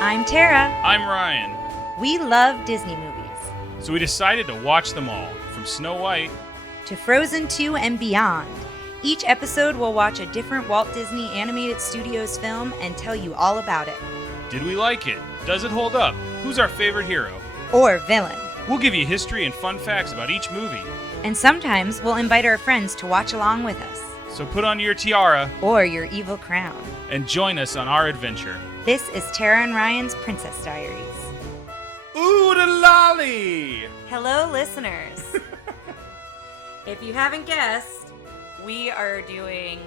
I'm Tara. I'm Ryan. We love Disney movies. So we decided to watch them all, from Snow White to Frozen 2 and beyond. Each episode will watch a different Walt Disney Animated Studios film and tell you all about it. Did we like it? Does it hold up? Who's our favorite hero? Or villain. We'll give you history and fun facts about each movie. And sometimes we'll invite our friends to watch along with us. So put on your tiara or your evil crown and join us on our adventure. This is Tara and Ryan's Princess Diaries. OO-DE-LALLY! Hello, listeners. If you haven't guessed, we are doing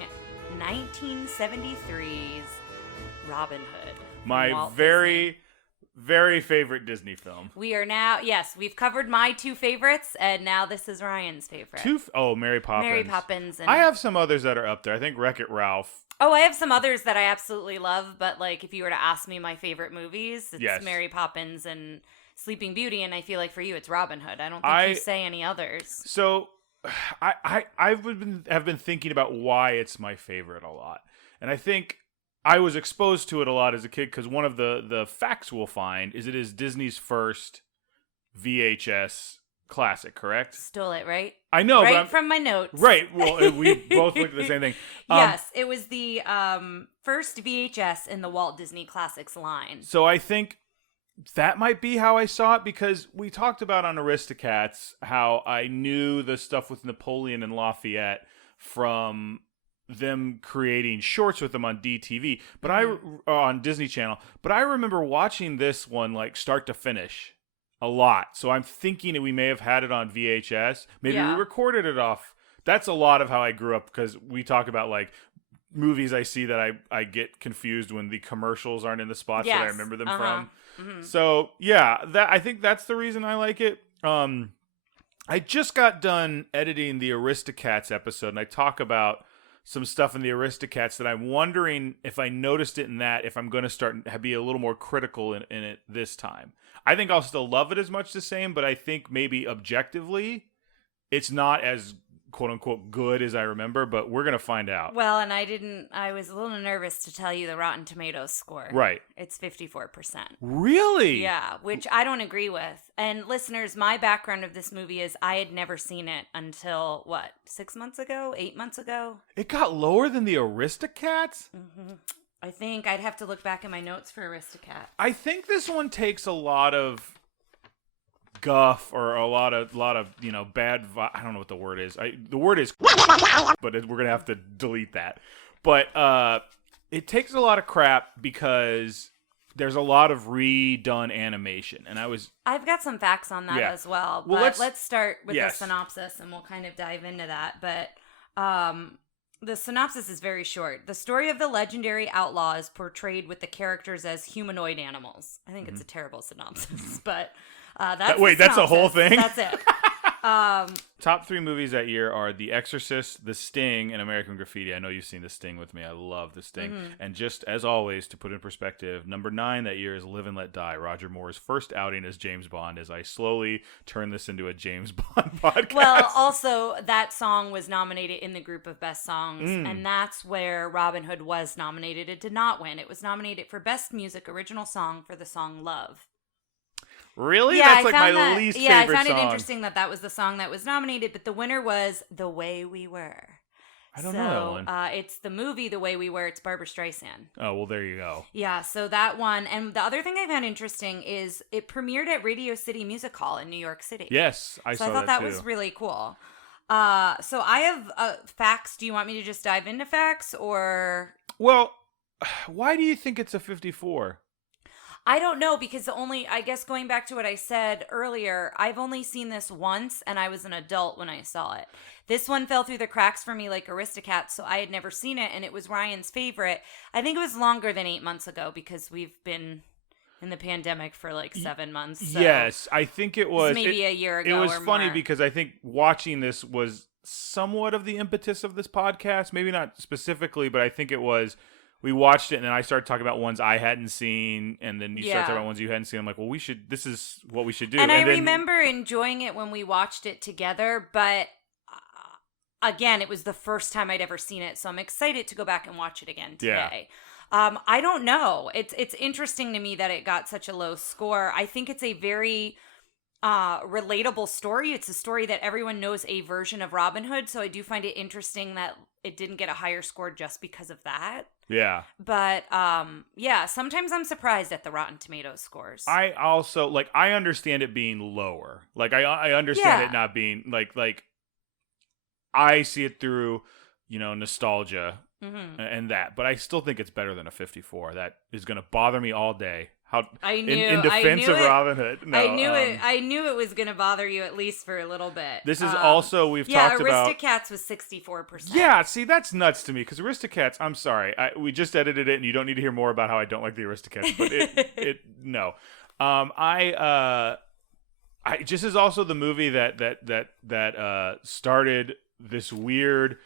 1973's Robin Hood. My very favorite Disney film. We are now, yes, we've covered my two favorites, and now this is Ryan's favorite. Mary Poppins. Mary Poppins. And I have some others that are up there. I think Wreck-It Ralph. Oh, I have some others that I absolutely love, but like if you were to ask me my favorite movies, it's Mary Poppins and Sleeping Beauty, and I feel like for you it's Robin Hood. I don't think you say any others. So have been thinking about why it's my favorite a lot. And I think I was exposed to it a lot as a kid because one of the facts we'll find is it is Disney's first VHS classic, correct? Stole it, right? I know, right from my notes. Right. Well, we both looked at the same thing. Yes, it was the first VHS in the Walt Disney Classics line. So I think that might be how I saw it because we talked about on Aristocats how I knew the stuff with Napoleon and Lafayette from them creating shorts with them on DTV, but on Disney Channel. But I remember watching this one like start to finish a lot. So I'm thinking we may have had it on VHS. Maybe we recorded it off. That's a lot of how I grew up because we talk about like movies I see that I get confused when the commercials aren't in the spots that I remember them from. Mm-hmm. So yeah, I think that's the reason I like it. I just got done editing the Aristocats episode, and I talk about some stuff in the Aristocats that I'm wondering if I noticed it in that, if I'm going to start to be a little more critical in it this time. I think I'll still love it as much the same, but I think maybe objectively, it's not as quote-unquote good as I remember, but we're going to find out. Well, and I was a little nervous to tell you the Rotten Tomatoes score. Right. It's 54%. Really? Yeah, which I don't agree with. And listeners, my background of this movie is I had never seen it until, 6 months ago? 8 months ago? It got lower than the Aristocats? Mm-hmm. I think I'd have to look back in my notes for Aristocat. I think this one takes a lot of guff or a lot of bad I don't know what the word is. The word is but we're going to have to delete that. But it takes a lot of crap because there's a lot of redone animation, and I've got some facts on that as well. But let's start with the synopsis and we'll kind of dive into that. But the synopsis is very short. The story of the legendary outlaw is portrayed with the characters as humanoid animals. I think it's a terrible synopsis, but that's a whole thing? That's it. Top 3 movies that year are The Exorcist, The Sting, and American Graffiti. I know you've seen The Sting with me. I love The Sting. Mm-hmm. And just as always, to put in perspective, number 9 that year is Live and Let Die, Roger Moore's first outing as James Bond, as I slowly turn this into a James Bond podcast. Well, also, that song was nominated in the group of best songs, and that's where Robin Hood was nominated. It did not win. It was nominated for Best Music Original Song for the song Love. Really? Yeah, that's my least favorite song. Yeah, I found it interesting that was the song that was nominated, but the winner was The Way We Were. I don't know that one. It's the movie The Way We Were. It's Barbra Streisand. Oh, well, there you go. Yeah, so that one. And the other thing I found interesting is it premiered at Radio City Music Hall in New York City. Yes, I saw that too. So I thought that was really cool. So I have facts. Do you want me to just dive into facts or? Well, why do you think it's a 54? I don't know, because I guess going back to what I said earlier, I've only seen this once, and I was an adult when I saw it. This one fell through the cracks for me like Aristocats, so I had never seen it, and it was Ryan's favorite. I think it was longer than 8 months ago, because we've been in the pandemic for like 7 months. So yes, I think it was. Maybe a year ago or more. It was funny because I think watching this was somewhat of the impetus of this podcast. Maybe not specifically, but I think it was. We watched it, and then I started talking about ones I hadn't seen, and then you started talking about ones you hadn't seen. I'm like, well, this is what we should do. And I remember enjoying it when we watched it together, but again, it was the first time I'd ever seen it, so I'm excited to go back and watch it again today. Yeah. I don't know. It's interesting to me that it got such a low score. I think it's a very relatable story. It's a story that everyone knows a version of Robin Hood, so I do find it interesting that it didn't get a higher score just because of that. Yeah. But sometimes I'm surprised at the Rotten Tomatoes scores. I also I understand it being lower. I understand it not being like I see it through, nostalgia and that, but I still think it's better than a 54. That is going to bother me all day. In defense of Robin Hood. No, I knew it was going to bother you at least for a little bit. This is also, we've talked about... Aristocats was 64%. Yeah, see, that's nuts to me, because Aristocats, I'm sorry, we just edited it, and you don't need to hear more about how I don't like the Aristocats, but no. This is also the movie that started this weird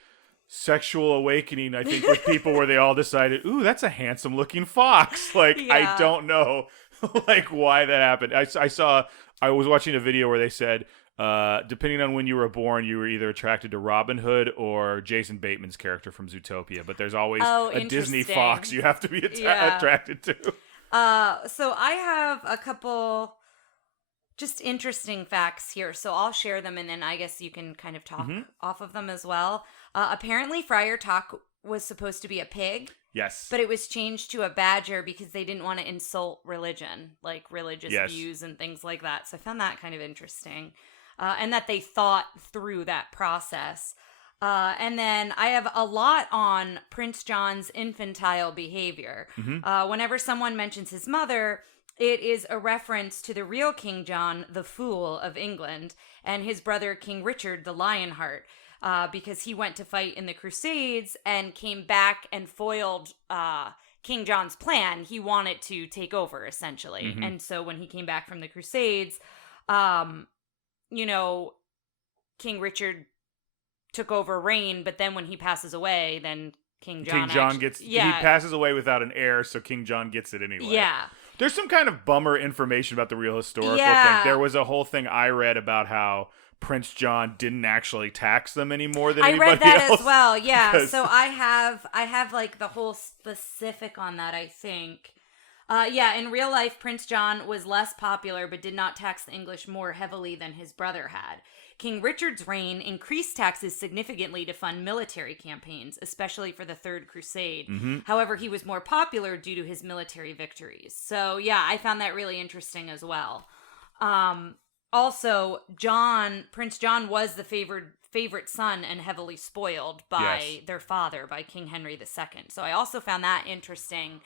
sexual awakening, I think, with people where they all decided, ooh, that's a handsome looking fox. I don't know why that happened. I was watching a video where they said, depending on when you were born, you were either attracted to Robin Hood or Jason Bateman's character from Zootopia, but there's always a Disney fox you have to be attracted to. So I have a couple just interesting facts here, so I'll share them, and then I guess you can kind of talk off of them as well. Apparently, Friar Tuck was supposed to be a pig. Yes. But it was changed to a badger because they didn't want to insult religion, like religious views and things like that. So I found that kind of interesting. And that they thought through that process. And then I have a lot on Prince John's infantile behavior. Whenever someone mentions his mother, it is a reference to the real King John, the Fool of England, and his brother King Richard, the Lionheart. Because he went to fight in the Crusades and came back and foiled King John's plan. He wanted to take over, essentially. And so when he came back from the Crusades, King Richard took over reign, but then when he passes away, then King John he passes away without an heir, so King John gets it anyway. Yeah. There's some kind of bummer information about the real historical thing. There was a whole thing I read about how Prince John didn't actually tax them any more than anybody else. I read that as well, yeah. So I have like the whole specific on that, I think. In real life, Prince John was less popular but did not tax the English more heavily than his brother had. King Richard's reign increased taxes significantly to fund military campaigns, especially for the Third Crusade. However, he was more popular due to his military victories. So, I found that really interesting as well. Also, Prince John was the favorite son and heavily spoiled by their father, by King Henry II. So I also found that interesting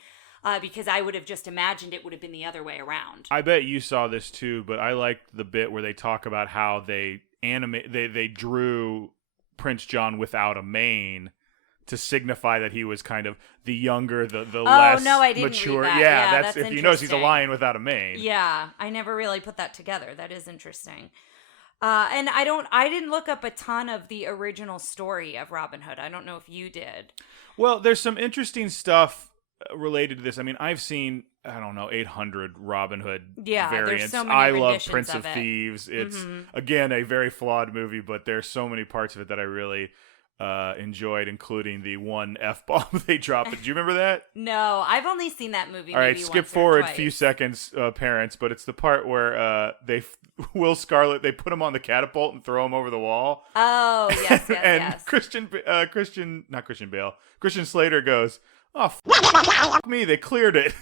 because I would have just imagined it would have been the other way around. I bet you saw this too, but I liked the bit where they talk about how they drew Prince John without a mane to signify that he was kind of the younger, the less mature. Read that. Yeah, that's if you notice he's a lion without a mane. Yeah, I never really put that together. That is interesting. And I didn't look up a ton of the original story of Robin Hood. I don't know if you did. Well, there's some interesting stuff related to this. I mean, I've seen 800 Robin Hood variants. There's so many I love renditions Prince of it. Thieves. It's again a very flawed movie, but there's so many parts of it that I really enjoyed, including the one F-bomb they dropped. Do you remember that? No, I've only seen that movie. All right, skip forward a few seconds, parents, but it's the part where Will Scarlet, they put him on the catapult and throw him over the wall. Oh, yes, and yes. Christian Slater goes, oh, f*** me, they cleared it.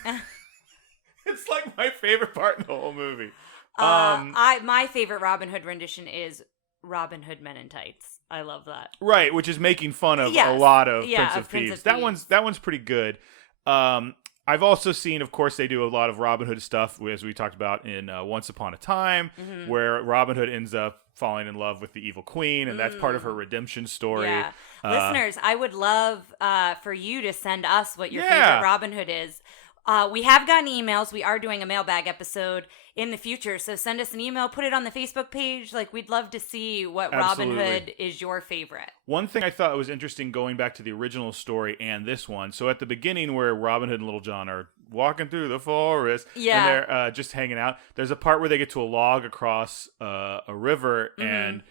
It's like my favorite part in the whole movie. My favorite Robin Hood rendition is Robin Hood Men in Tights. I love that. Right, which is making fun of a lot of Prince of Thieves. That one's pretty good. I've also seen, of course, they do a lot of Robin Hood stuff, as we talked about in Once Upon a Time, where Robin Hood ends up falling in love with the evil queen, and that's part of her redemption story. Yeah. Listeners, I would love for you to send us what your favorite Robin Hood is. We have gotten emails. We are doing a mailbag episode in the future, so send us an email, put it on the Facebook page. We'd love to see what Robin Hood is your favorite. One thing I thought was interesting going back to the original story and this one, so at the beginning where Robin Hood and Little John are walking through the forest and they're just hanging out, there's a part where they get to a log across a river and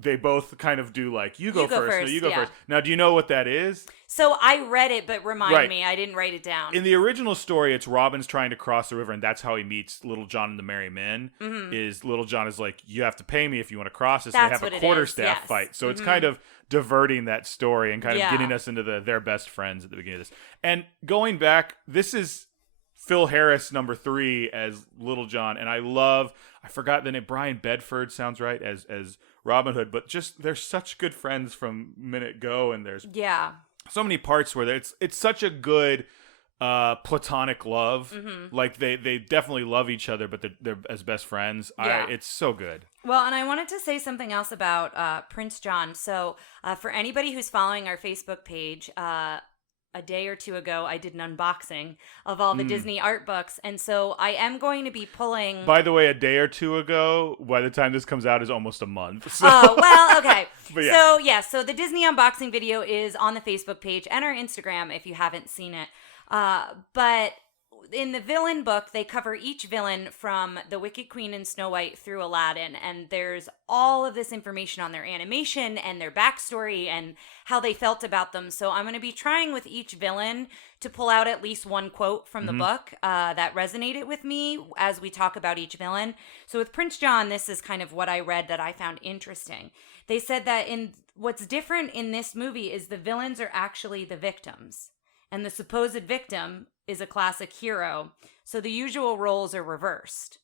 they both kind of do like, you go first. No, you go yeah. first. Now, do you know what that is? So I read it, but remind Right. me. I didn't write it down. In the original story, it's Robin's trying to cross the river, and that's how he meets Little John and the Merry Men. Is Little John is like, you have to pay me if you want to cross this. That's and they have what a it quarterstaff is, yes. fight. So it's kind of diverting that story and kind of Yeah. getting us into their best friends at the beginning of this. And going back, this is Phil Harris, number 3, as Little John. And I forgot the name, Brian Bedford sounds right, as Robin Hood. But just, they're such good friends from minute go. And there's so many parts where it's such a good platonic love. Like they definitely love each other, but they're as best friends. Yeah. It's so good. Well, and I wanted to say something else about Prince John. So for anybody who's following our Facebook page, a day or two ago, I did an unboxing of all the Disney art books. And so I am going to be pulling... By the way, a day or two ago, by the time this comes out, is almost a month. So. Oh, well, okay. But yeah. So the Disney unboxing video is on the Facebook page and our Instagram if you haven't seen it. But in the villain book, they cover each villain from the Wicked Queen and Snow White through Aladdin, and there's all of this information on their animation and their backstory and how they felt about them. So I'm going to be trying with each villain to pull out at least one quote from the book that resonated with me as we talk about each villain. So with Prince John, this is kind of what I read that I found interesting. They said that what's different in this movie is the villains are actually the victims. And the supposed victim is a classic hero, so the usual roles are reversed.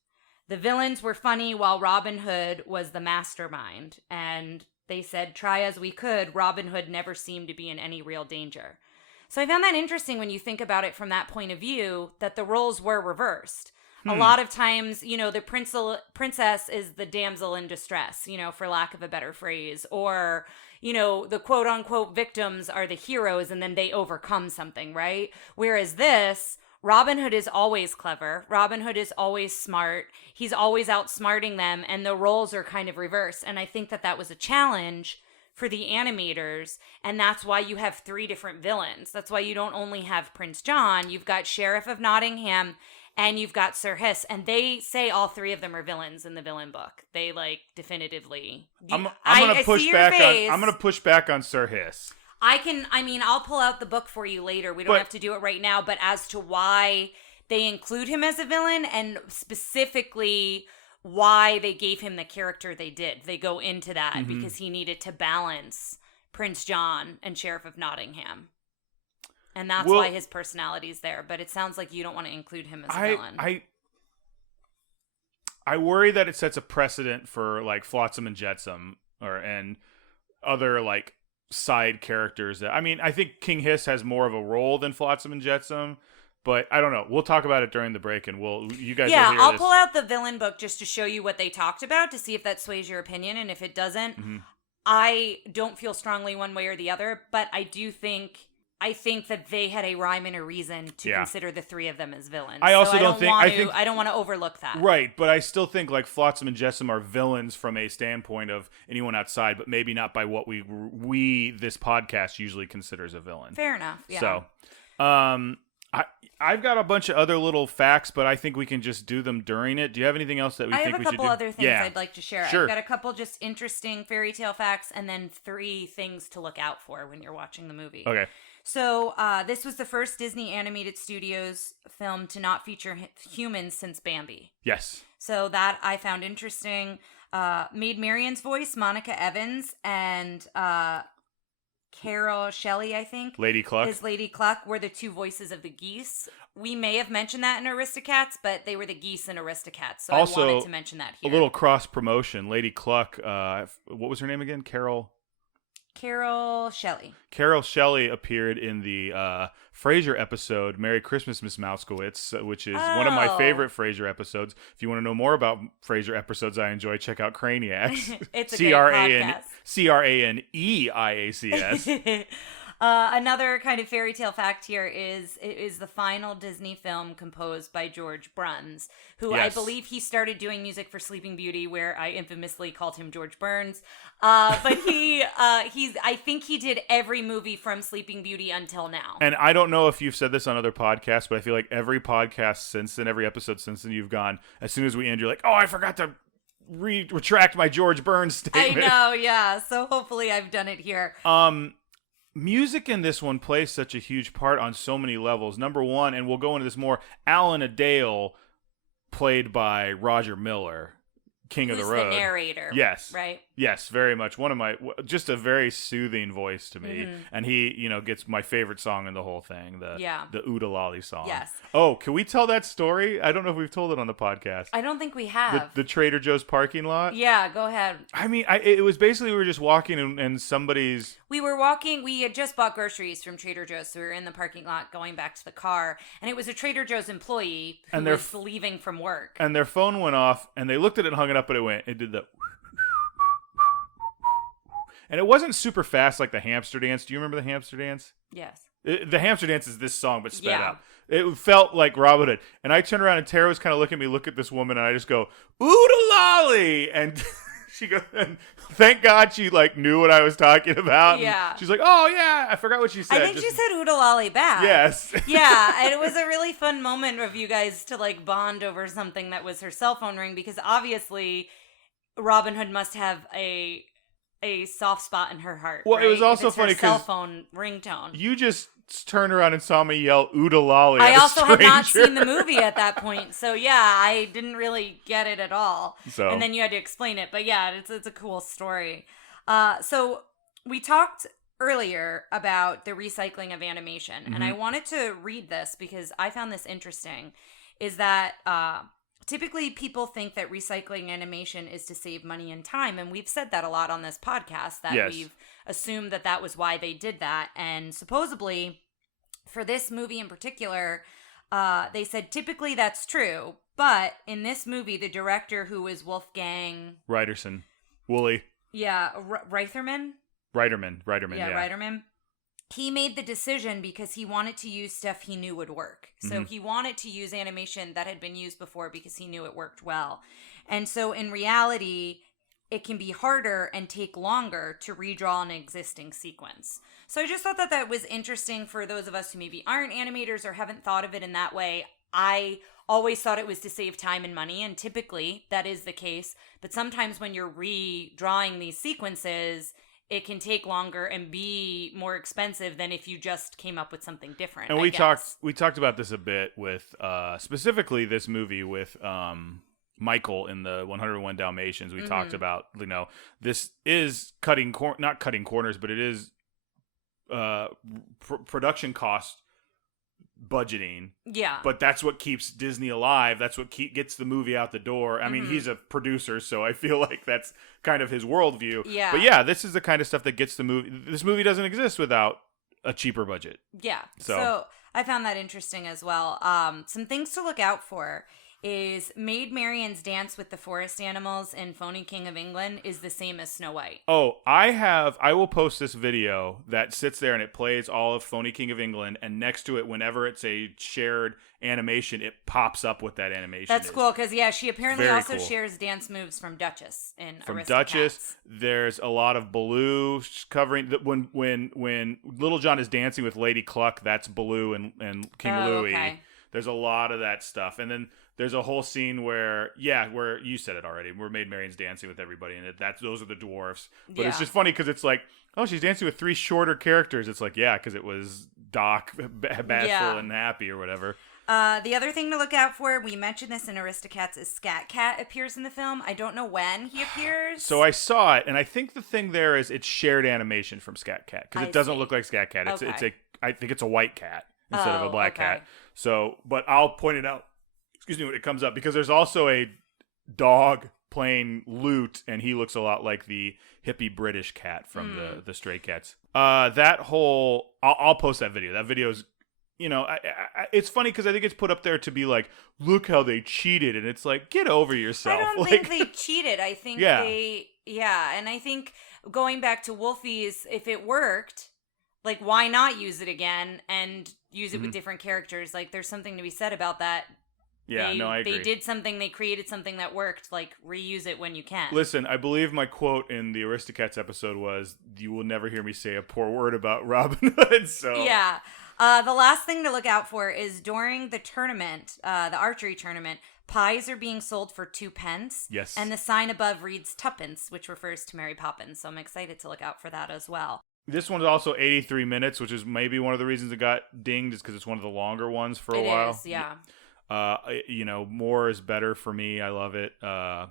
The villains were funny while Robin Hood was the mastermind, and they said, try as we could, Robin Hood never seemed to be in any real danger. So I found that interesting when you think about it from that point of view, that the roles were reversed. A lot of times, the princess is the damsel in distress, for lack of a better phrase, or... the quote-unquote victims are the heroes and then they overcome something, right? Whereas this, Robin Hood is always clever. Robin Hood is always smart. He's always outsmarting them, and the roles are kind of reversed. And I think that was a challenge for the animators, and that's why you have 3 different villains. That's why you don't only have Prince John. You've got Sheriff of Nottingham, and you've got Sir Hiss, and they say all 3 of them are villains in the villain book. They definitively. I'm gonna push back on. I'm gonna push back on Sir Hiss. I'll pull out the book for you later. We don't have to do it right now, but as to why they include him as a villain, and specifically why they gave him the character they did, they go into that because he needed to balance Prince John and Sheriff of Nottingham. And that's why his personality is there. But it sounds like you don't want to include him as a villain. I worry that it sets a precedent for like Flotsam and Jetsam and other like side characters. I think King Hiss has more of a role than Flotsam and Jetsam. But I don't know. We'll talk about it during the break, and you guys will hear I'll this. pull out the villain book just to show you what they talked about to see if that sways your opinion. And if it doesn't, I don't feel strongly one way or the other. But I think that they had a rhyme and a reason to consider the 3 of them as villains. I don't want to overlook that. Right, but I still think like Flotsam and Jetsam are villains from a standpoint of anyone outside, but maybe not by what we this podcast usually considers a villain. Fair enough. Yeah. So, I've got a bunch of other little facts, but I think we can just do them during it. Do you have anything else that we think we should do? I have a couple other things I'd like to share. Sure. I've got a couple just interesting fairy tale facts, and then 3 things to look out for when you're watching the movie. Okay. So this was the first Disney Animated Studios film to not feature humans since Bambi. Yes. So that I found interesting. Maid Marian's voice, Monica Evans, and Carol Shelley, I think. Lady Cluck. Is Lady Cluck were the 2 voices of the geese. We may have mentioned that in Aristocats, but they were the geese in Aristocats. So also, I wanted to mention that here. A little cross promotion. Lady Cluck, what was her name again? Carol Shelley. Carol Shelley appeared in the Frasier episode, Merry Christmas, Miss Mousekewitz, which is one of my favorite Frasier episodes. If you want to know more about Frasier episodes I enjoy, check out Craniacs. It's a great podcast. Craneacs. Another kind of fairy tale fact here is it is the final Disney film composed by George Bruns, who I believe he started doing music for Sleeping Beauty, where I infamously called him George Burns. But I think he did every movie from Sleeping Beauty until now. And I don't know if you've said this on other podcasts, but I feel like every podcast since then, every episode since then, you've gone, as soon as we end, you're like, oh, I forgot to retract my George Burns statement. I know, yeah. So hopefully I've done it here. Music in this one plays such a huge part on so many levels. Number one, and we'll go into this more, Alan Adale, played by Roger Miller, King of the Road. Who's the narrator. Yes. Right? Yes, very much. Just a very soothing voice to me. Mm-hmm. And he, gets my favorite song in the whole thing, the OO-DE-LALLY song. Yes. Oh, can we tell that story? I don't know if we've told it on the podcast. I don't think we have. The Trader Joe's parking lot? Yeah, go ahead. I mean, it was basically we were just walking and somebody's... We were walking. We had just bought groceries from Trader Joe's, so we were in the parking lot going back to the car, and it was a Trader Joe's employee who was leaving from work. And their phone went off, and they looked at it and hung it up, but it did the... And it wasn't super fast like the Hamster Dance. Do you remember the Hamster Dance? Yes. The Hamster Dance is this song, but sped up. It felt like Robin Hood. And I turned around, and Tara was kind of looking at me, look at this woman, and I just go, OO-DE-LALLY! And she goes, and thank God she, knew what I was talking about. Yeah. And she's like, oh, yeah, I forgot what she said. I think she said OO-DE-LALLY back. Yes. Yeah, and it was a really fun moment of you guys to, bond over something that was her cell phone ring, because obviously Robin Hood must have a soft spot in her heart. Well, right? it was also funny because cell because phone ringtone. You just turned around and saw me yell OO-DE-LALLY. I at also a had not stranger. seen the movie at that point, so yeah, I didn't really get it at all. So. And then you had to explain it, but yeah, it's a cool story. So we talked earlier about the recycling of animation, and I wanted to read this because I found this interesting. Is that typically people think that recycling animation is to save money and time, and we've said that a lot on this podcast, that we've assumed that was why they did that. And supposedly for this movie in particular, they said typically that's true, but in this movie the director, who is Wolfgang Reiterson. Wooly. Yeah, Reiterman, yeah. Reiterman. He made the decision because he wanted to use stuff he knew would work. So he wanted to use animation that had been used before because he knew it worked well. And so in reality, it can be harder and take longer to redraw an existing sequence. So I just thought that was interesting for those of us who maybe aren't animators or haven't thought of it in that way. I always thought it was to save time and money, and typically that is the case. But sometimes when you're redrawing these sequences, it can take longer and be more expensive than if you just came up with something different. And we talked about this a bit with specifically this movie with Michael in the 101 Dalmatians. We talked about, this is not cutting corners, but it is production cost budgeting. Yeah. But that's what keeps Disney alive. That's what gets the movie out the door. I mean, he's a producer, so I feel like that's kind of his worldview. Yeah. But yeah, this is the kind of stuff that gets the movie. This movie doesn't exist without a cheaper budget. Yeah. So I found that interesting as well. Some things to look out for is Maid Marian's dance with the forest animals in Phony King of England is the same as Snow White. Oh, I will post this video that sits there and it plays all of Phony King of England, and next to it, whenever it's a shared animation, it pops up what that animation That's is. cool, because she apparently Very also cool. shares dance moves from Duchess in From Aristocats. Duchess, there's a lot of Baloo covering. When Little John is dancing with Lady Cluck, that's Baloo and King Louis. Okay. There's a lot of that stuff, and then there's a whole scene where you said it already, where Maid Marian's dancing with everybody, and those are the dwarves. But it's just funny because it's like, oh, she's dancing with three shorter characters. It's like, yeah, because it was Doc, Bashful, and Happy or whatever. The other thing to look out for, we mentioned this in Aristocats, is Scat Cat appears in the film. I don't know when he appears. So I saw it, and I think the thing there is it's shared animation from Scat Cat, because it doesn't look like Scat Cat. I think it's a white cat instead of a black cat. So, but I'll point it out. Excuse me, when it comes up, because there's also a dog playing lute, and he looks a lot like the hippie British cat from the Stray Cats. I'll post that video. That video's, it's funny because I think it's put up there to be like, look how they cheated, and it's like, get over yourself. I don't think they cheated. I think and I think going back to Wolfie's, if it worked, like, why not use it again and use it with different characters? Like, there's something to be said about that. Yeah, I agree. They did something, they created something that worked, like, reuse it when you can. Listen, I believe my quote in the Aristocats episode was, you will never hear me say a poor word about Robin Hood, so... Yeah. The last thing to look out for is during the tournament, the archery tournament, Pies are being sold for 2 pence. Yes. And the sign above reads tuppence, which refers to Mary Poppins. So I'm excited to look out for that as well. This one's also 83 minutes, which is maybe one of the reasons it got dinged, is because it's one of the longer ones for a while. It is, yeah. More is better for me. I love it. Got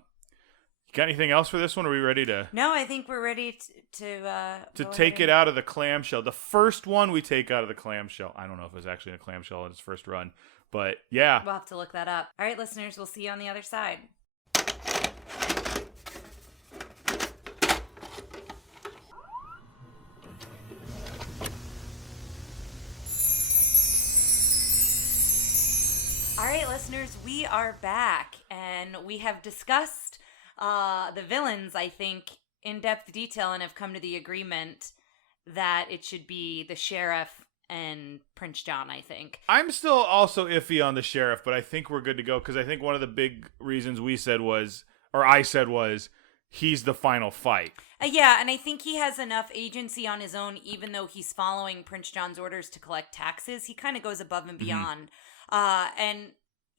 anything else for this one? Are we ready to? No, I think we're ready to take it out of the clamshell. The first one we take out of the clamshell. I don't know if it was actually in a clamshell in its first run, but yeah. We'll have to look that up. All right, listeners, we'll see you on the other side. All right, listeners, we are back, and we have discussed the villains, I think, in depth detail, and have come to the agreement that it should be the sheriff and Prince John, I think. I'm still also iffy on the sheriff, but I think we're good to go, because I think one of the big reasons I said was, he's the final fight. Yeah, and I think he has enough agency on his own, even though he's following Prince John's orders to collect taxes. He kind of goes above and beyond. And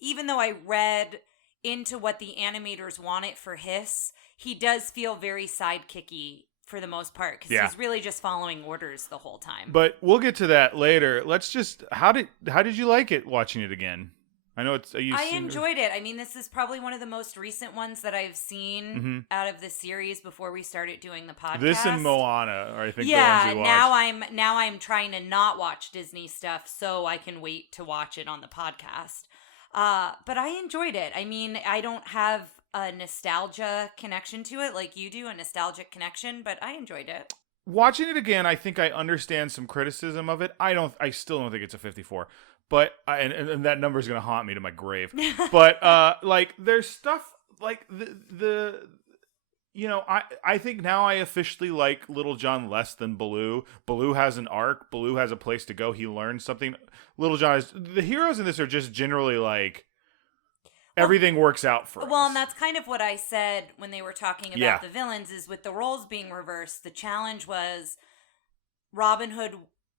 even though I read into what the animators wanted for Hiss, he does feel very sidekicky for the most part, because he's really just following orders the whole time. But we'll get to that later. Let's just how did you like it watching it again? I know I enjoyed it. I mean, this is probably one of the most recent ones that I've seen out of the series before we started doing the podcast. This and Moana are, I think, the ones we watched. now I'm trying to not watch Disney stuff so I can wait to watch it on the podcast. But I enjoyed it. I mean, I don't have a nostalgia connection to it like you do, a nostalgic connection, but I enjoyed it. Watching it again, I think I understand some criticism of it. I still don't think it's a 54. But and that number is going to haunt me to my grave. But there's stuff like I think now I officially like Little John less than Baloo. Baloo has an arc. Baloo has a place to go. He learns something. Little John the heroes in this are just generally like everything works out for us. Well, and that's kind of what I said when they were talking about the villains, is with the roles being reversed. The challenge was Robin Hood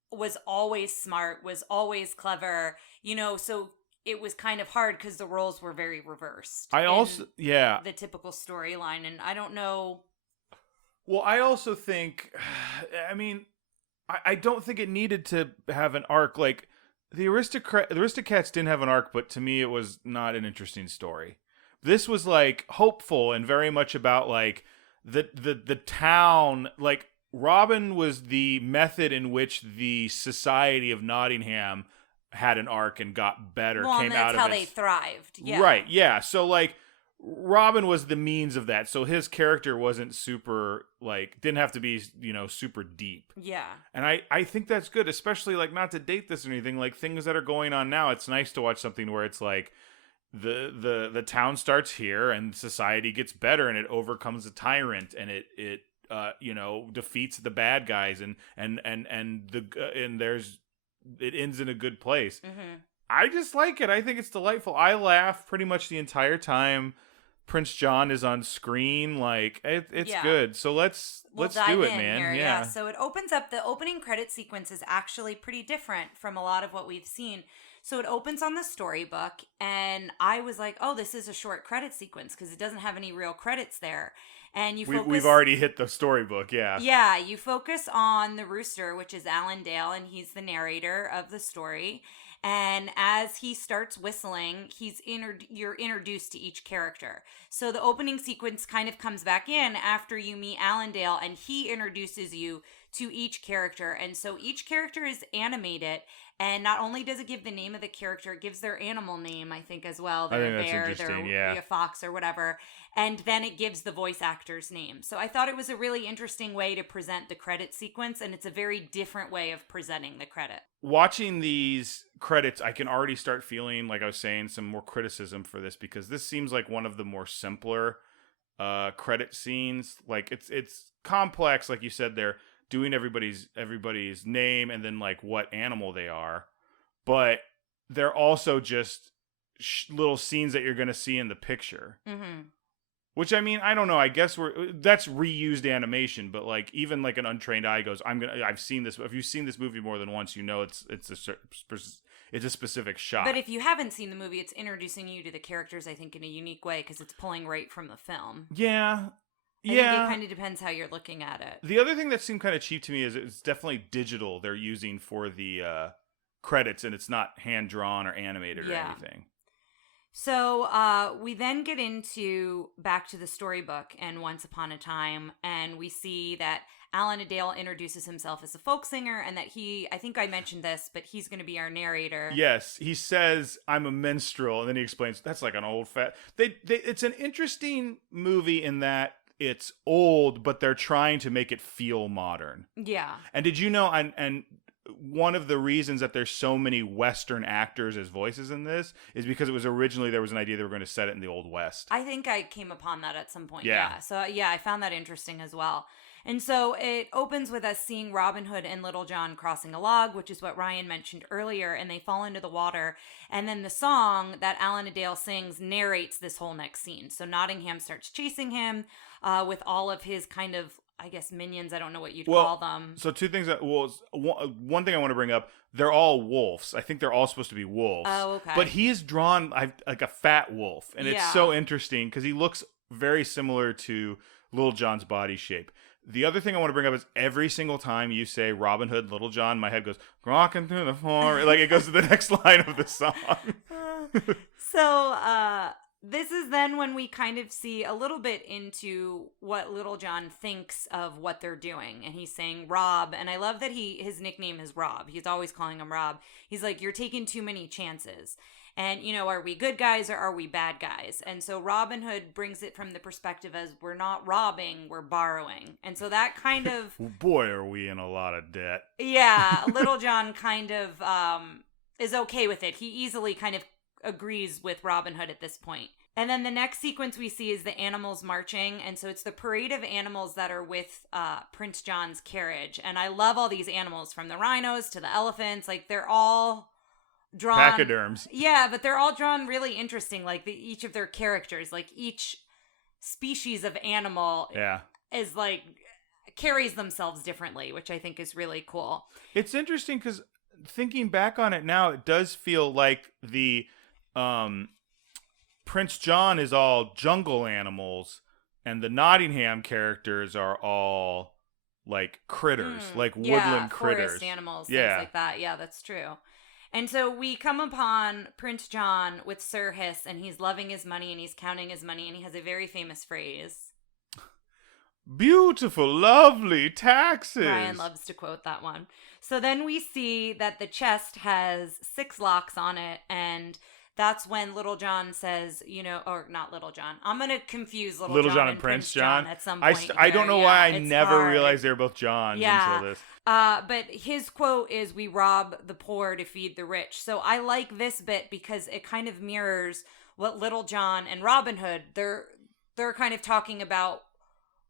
was always smart, was always clever, so it was kind of hard because the roles were very reversed. The typical storyline, and I don't know. Well, I also think, I mean, I don't think it needed to have an arc. Like, the Aristocats didn't have an arc, but to me it was not an interesting story. This was, like, hopeful and very much about, like, the town, like, Robin was the method in which the society of Nottingham had an arc and got better. Well, came and that's out of how they thrived. Yeah. Right. Yeah. So like Robin was the means of that. So his character wasn't super didn't have to be super deep. Yeah. And I think that's good, especially like not to date this or anything, like things that are going on now. It's nice to watch something where it's like the town starts here and society gets better and it overcomes a tyrant and it defeats the bad guys and it ends in a good place. Mm-hmm. I just like it. I think it's delightful. I laugh pretty much the entire time Prince John is on screen. Like it's good. So let's do it, man. Here. Yeah. So it opens up. The opening credit sequence is actually pretty different from a lot of what we've seen. So it opens on the storybook, and I was like, "Oh, this is a short credit sequence because it doesn't have any real credits there." And we've already hit the storybook, yeah. Yeah, you focus on the rooster, which is Alan Dale, and he's the narrator of the story. And as he starts whistling, you're introduced to each character. So the opening sequence kind of comes back in after you meet Alan Dale, and he introduces you to each character. And so each character is animated, and not only does it give the name of the character, it gives their animal name, I think, as well. They're a bear, they're a fox, or whatever. And then it gives the voice actor's name. So I thought it was a really interesting way to present the credit sequence, and it's a very different way of presenting the credit. Watching these credits, I can already start feeling, like I was saying, some more criticism for this, because this seems like one of the more simpler credit scenes. Like it's complex, like you said, they're doing everybody's name and then like what animal they are, but they're also just little scenes that you're going to see in the picture. Mm-hmm. Which, I mean, I don't know. I guess that's reused animation, but like even like an untrained eye goes, I've seen this. If you've seen this movie more than once, you know it's It's a specific shot. But if you haven't seen the movie, it's introducing you to the characters, I think, in a unique way because it's pulling right from the film. Yeah. I think it kind of depends how you're looking at it. The other thing that seemed kind of cheap to me is it's definitely digital they're using for the credits, and it's not hand-drawn or animated or anything. So we then get into back to the storybook and Once Upon a Time, and we see that Alan Adale introduces himself as a folk singer, and that I think I mentioned this, but he's going to be our narrator. Yes, he says, I'm a minstrel, and then he explains, that's like an old it's an interesting movie in that it's old, but they're trying to make it feel modern. Yeah. And did you know, and one of the reasons that there's so many Western actors as voices in this is because it was originally, there was an idea they were going to set it in the Old West. I think I came upon that at some point. Yeah. So yeah, I found that interesting as well. And so it opens with us seeing Robin Hood and Little John crossing a log, which is what Ryan mentioned earlier, and they fall into the water. And then the song that Alan Adale sings narrates this whole next scene. So Nottingham starts chasing him with all of his kind of, I guess, minions. I don't know what you'd call them. So two things. One thing I want to bring up, they're all wolves. I think they're all supposed to be wolves. Oh, okay. But he's drawn like a fat wolf. And it's so interesting because he looks very similar to Little John's body shape. The other thing I want to bring up is every single time you say Robin Hood, Little John, my head goes, rocking through the forest. Like it goes to the next line of the song. This is then when we kind of see a little bit into what Little John thinks of what they're doing. And he's saying Rob. And I love that his nickname is Rob. He's always calling him Rob. He's like, you're taking too many chances. And, are we good guys or are we bad guys? And so Robin Hood brings it from the perspective as we're not robbing, we're borrowing. And so that kind of... Boy, are we in a lot of debt. Yeah, Little John kind of is okay with it. He easily kind of agrees with Robin Hood at this point. And then the next sequence we see is the animals marching. And so it's the parade of animals that are with Prince John's carriage. And I love all these animals, from the rhinos to the elephants. Like, they're all... drawn pachyderms. Yeah, but they're all drawn really interesting, like each of their characters, like each species of animal is like carries themselves differently, which I think is really cool. It's interesting because thinking back on it now, it does feel like the Prince John is all jungle animals and the Nottingham characters are all like critters, like woodland critters, forest animals, things like that. Yeah, that's true. And so we come upon Prince John with Sir Hiss, and he's loving his money, and he's counting his money, and he has a very famous phrase. Beautiful, lovely taxes. Ryan loves to quote that one. So then we see that the chest has 6 locks on it, and that's when Little John says, or not Little John. I'm going to confuse Little John and Prince John at some point. I don't know why I never realized they were both Johns until this. But his quote is, we rob the poor to feed the rich. So I like this bit because it kind of mirrors what Little John and Robin Hood, they're kind of talking about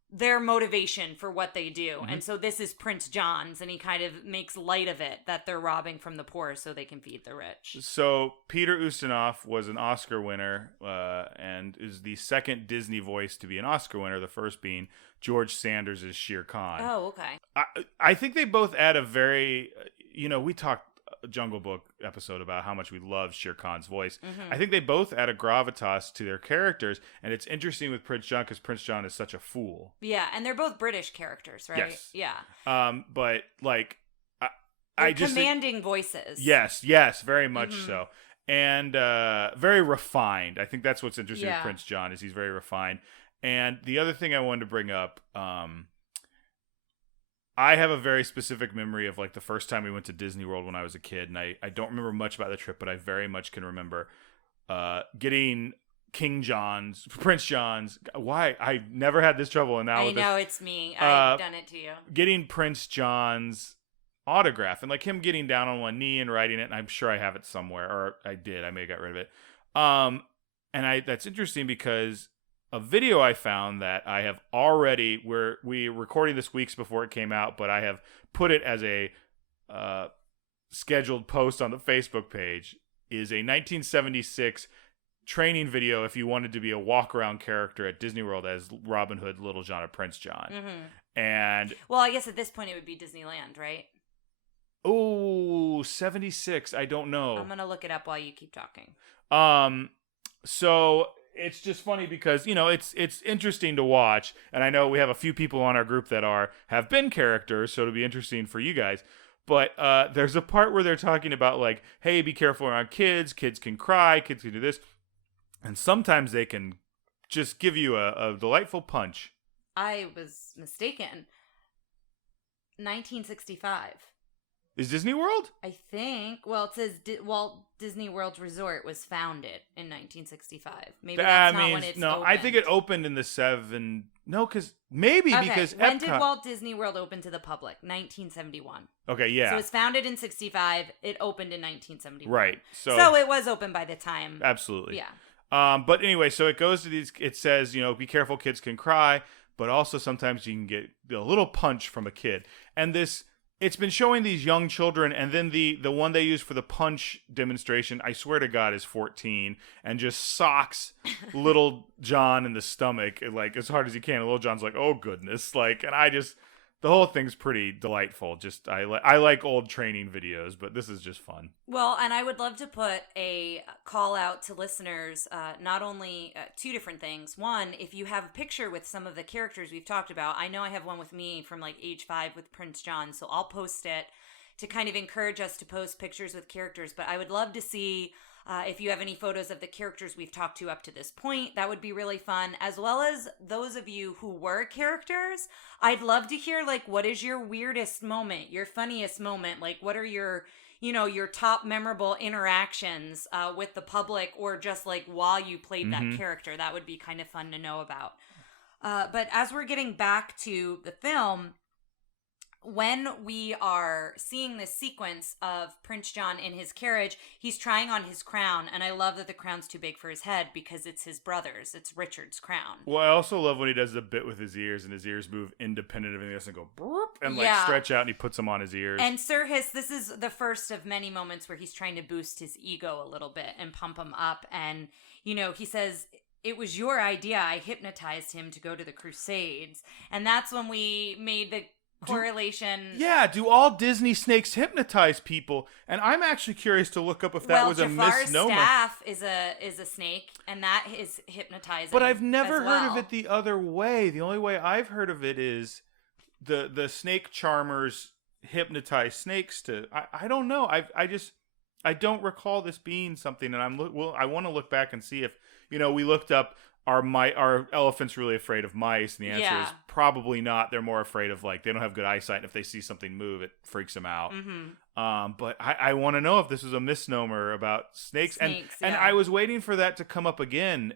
their motivation for what they do. Mm-hmm. And so this is Prince John's, and he kind of makes light of it, that they're robbing from the poor so they can feed the rich. So Peter Ustinov was an Oscar winner and is the second Disney voice to be an Oscar winner, the first being George Sanders' Shere Khan. Oh, okay. I think they both add a very, we talked Jungle Book episode about how much we love Shere Khan's voice. Mm-hmm. I think they both add a gravitas to their characters, and it's interesting with Prince John because Prince John is such a fool. Yeah, and they're both British characters, right? Yes. Yeah. But like, I just commanding voices. Yes, very much so, and very refined. I think that's what's interesting with Prince John is he's very refined. And the other thing I wanted to bring up, I have a very specific memory of like the first time we went to Disney World when I was a kid, and I don't remember much about the trip, but I very much can remember getting Prince John's. Why? I never had this trouble, and now I know it's me. I've done it to you. Getting Prince John's autograph and like him getting down on one knee and writing it, and I'm sure I have it somewhere, or I did. I may have got rid of it. And that's interesting because a video I found that I have already, we're recording this weeks before it came out, but I have put it as a scheduled post on the Facebook page, is a 1976 training video if you wanted to be a walk-around character at Disney World as Robin Hood, Little John, or Prince John. Mm-hmm. And well, I guess at this point it would be Disneyland, right? Oh, 76. I don't know. I'm gonna look it up while you keep talking. So it's just funny because, it's interesting to watch. And I know we have a few people on our group that have been characters, so it'll be interesting for you guys. But there's a part where they're talking about, like, hey, be careful around kids. Kids can cry. Kids can do this. And sometimes they can just give you a delightful punch. I was mistaken. 1965. Is Disney World? I think. Well, it says Walt Disney World Resort was founded in 1965. Maybe that's not when it's opened. I think it opened in the No, because because Epcot. When did Walt Disney World open to the public? 1971. Okay, yeah. So it was founded in 65. It opened in 1971. Right. So it was open by the time. Absolutely. Yeah. But anyway, so it goes to these. It says, be careful, kids can cry, but also sometimes you can get a little punch from a kid. And it's been showing these young children, and then the one they use for the punch demonstration, I swear to God, is 14, and just socks little John in the stomach, like, as hard as he can. And little John's like, oh goodness, like, and the whole thing's pretty delightful. Just I like old training videos, but this is just fun. Well, and I would love to put a call out to listeners, not only two different things. One, if you have a picture with some of the characters we've talked about, I know I have one with me from like age 5 with Prince John, so I'll post it to kind of encourage us to post pictures with characters. But I would love to see if you have any photos of the characters we've talked to up to this point. That would be really fun. As well as those of you who were characters, I'd love to hear, like, what is your weirdest moment, your funniest moment? Like, what are your top memorable interactions with the public, or just like while you played that character? That would be kind of fun to know about. But as we're getting back to the film, when we are seeing this sequence of Prince John in his carriage, he's trying on his crown, and I love that the crown's too big for his head because it's his brother's. It's Richard's crown. Well, I also love when he does the bit with his ears, and his ears move independent of anything else and go broop, and like stretch out, and he puts them on his ears. And Sir Hiss, this is the first of many moments where he's trying to boost his ego a little bit and pump him up. And, he says, it was your idea. I hypnotized him to go to the Crusades. And that's when we made the correlation. Do all Disney snakes hypnotize people? And I'm actually curious to look up if that was a misnomer. Staff is a snake, and that is hypnotizing. But I've never heard of it the other way. The only way I've heard of it is the snake charmers hypnotize snakes to. I don't know. I don't recall this being something, and I want to look back and see if we looked up. Are elephants really afraid of mice? And the answer is probably not. They're more afraid of, like, they don't have good eyesight. And if they see something move, it freaks them out. Mm-hmm. But I want to know if this was a misnomer about snakes. And I was waiting for that to come up again.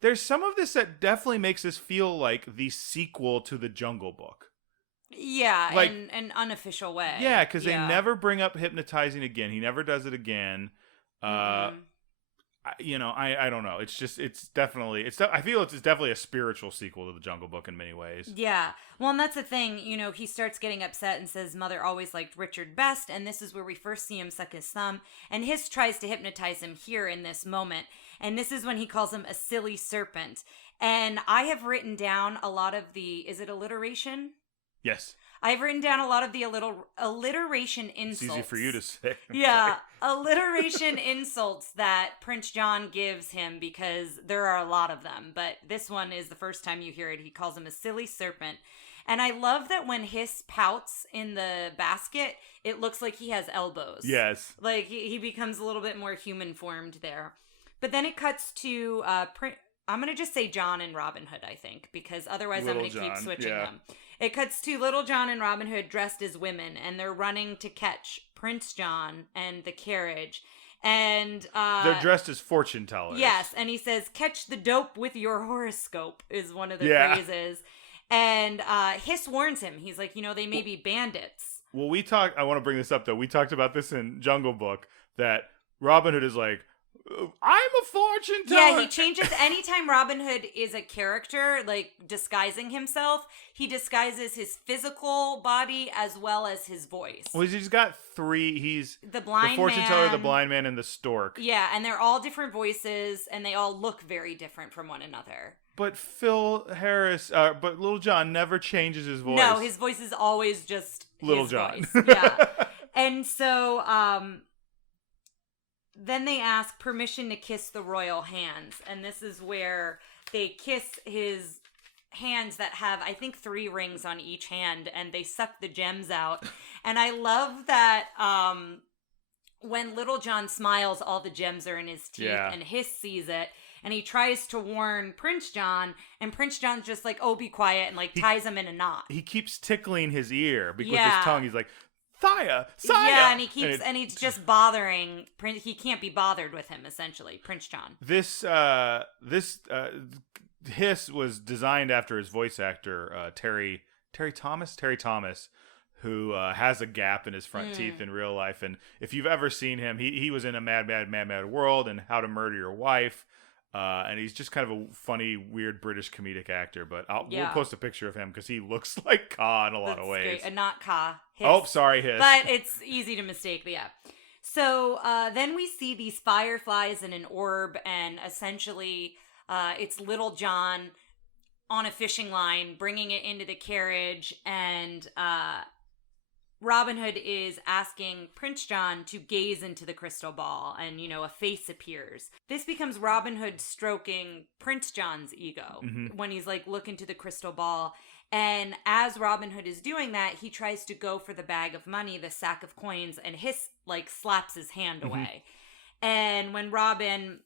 There's some of this that definitely makes this feel like the sequel to the Jungle Book. Yeah, like, in an unofficial way. Yeah, because they never bring up hypnotizing again. He never does it again. I don't know. I feel it's definitely a spiritual sequel to the Jungle Book in many ways. Yeah. Well, and that's the thing, he starts getting upset and says Mother always liked Richard best, and this is where we first see him suck his thumb, and Hiss tries to hypnotize him here in this moment, and this is when he calls him a silly serpent. And I have written down a lot of is it alliteration? Yes. I've written down a lot of the alliteration insults. It's easy for you to say. Yeah, alliteration insults that Prince John gives him, because there are a lot of them. But this one is the first time you hear it. He calls him a silly serpent. And I love that when Hiss pouts in the basket, it looks like he has elbows. Yes. Like he becomes a little bit more human formed there. But then it cuts to I'm going to just say John and Robin Hood, I think, because otherwise I'm going to keep switching them. It cuts to Little John and Robin Hood dressed as women, and they're running to catch Prince John and the carriage. And they're dressed as fortune tellers. Yes, and he says, "Catch the dope with your horoscope," is one of the phrases. And Hiss warns him. He's like, they may be bandits. Well, I want to bring this up, though. We talked about this in Jungle Book, that Robin Hood is like, I'm a fortune teller. Yeah, he changes. Anytime Robin Hood is a character, like disguising himself, he disguises his physical body as well as his voice. Well, he's got three. He's the blind man, the fortune teller, the blind man, and the stork. Yeah, and they're all different voices, and they all look very different from one another. But but Little John never changes his voice. No, his voice is always just Little John. Voice. Yeah. And so then they ask permission to kiss the royal hands. And this is where they kiss his hands that have, I think, 3 rings on each hand, and they suck the gems out. And I love that when Little John smiles, all the gems are in his teeth, and Hiss sees it. And he tries to warn Prince John, and Prince John's just like, oh, be quiet, and like ties him in a knot. He keeps tickling his ear with his tongue. He's like, Thaya, Saya. Yeah, and he's just bothering Prince. He can't be bothered with him, essentially, Prince John. This Hiss was designed after his voice actor, Terry Thomas, who has a gap in his front teeth in real life. And if you've ever seen him, he was in A Mad, Mad, Mad, Mad World and How to Murder Your Wife. And he's just kind of a funny, weird British comedic actor. But we'll post a picture of him because he looks like Ka in a lot of ways. Great. Not Ka. Hiss. Oh, sorry, Hiss. But it's easy to mistake, but yeah. So then we see these fireflies in an orb, and essentially it's Little John on a fishing line, bringing it into the carriage, and Robin Hood is asking Prince John to gaze into the crystal ball, and, a face appears. This becomes Robin Hood stroking Prince John's ego when he's like, look into the crystal ball. And as Robin Hood is doing that, he tries to go for the bag of money, the sack of coins, and Hiss like slaps his hand away. And when Robin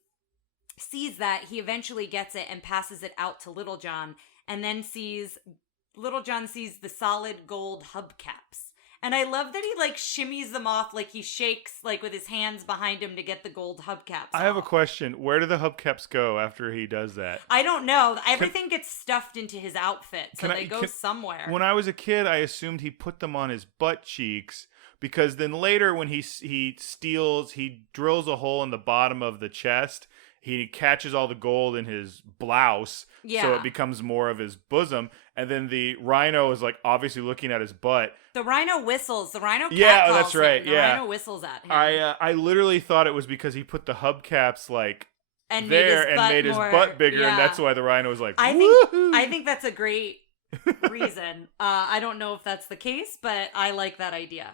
sees that, he eventually gets it and passes it out to Little John, and then Little John sees the solid gold hubcaps. And I love that he like shimmies them off, like he shakes like with his hands behind him to get the gold hubcaps. I have a question. Where do the hubcaps go after he does that? I don't know. Everything gets stuffed into his outfit, so they go somewhere. When I was a kid, I assumed he put them on his butt cheeks, because then later when he drills a hole in the bottom of the chest. He catches all the gold in his blouse, so it becomes more of his bosom. And then the rhino is like obviously looking at his butt. The rhino whistles. The rhino cat calls that's right. him. The rhino whistles at him. I literally thought it was because he put the hubcaps like and there made his butt bigger, and that's why the rhino was like. I think that's a great reason. I don't know if that's the case, but I like that idea.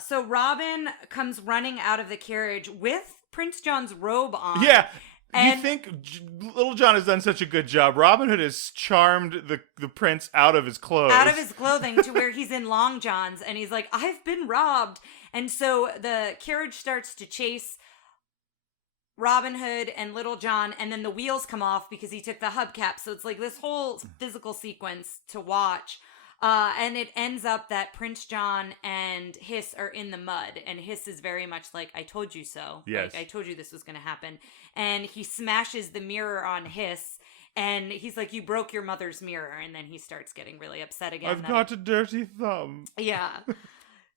So Robin comes running out of the carriage with Prince John's robe on. Yeah. You think Little John has done such a good job. Robin Hood has charmed the prince out of his clothes. Out of his clothing to where he's in long johns, and he's like, I've been robbed. And so the carriage starts to chase Robin Hood and Little John, and then the wheels come off because he took the hubcap. So it's like this whole physical sequence to watch. And it ends up that Prince John and Hiss are in the mud, and Hiss is very much like, I told you so. Yes. Like, I told you this was going to happen. And he smashes the mirror on Hiss, and he's like, you broke your mother's mirror. And then he starts getting really upset again. I've got a dirty thumb. Yeah.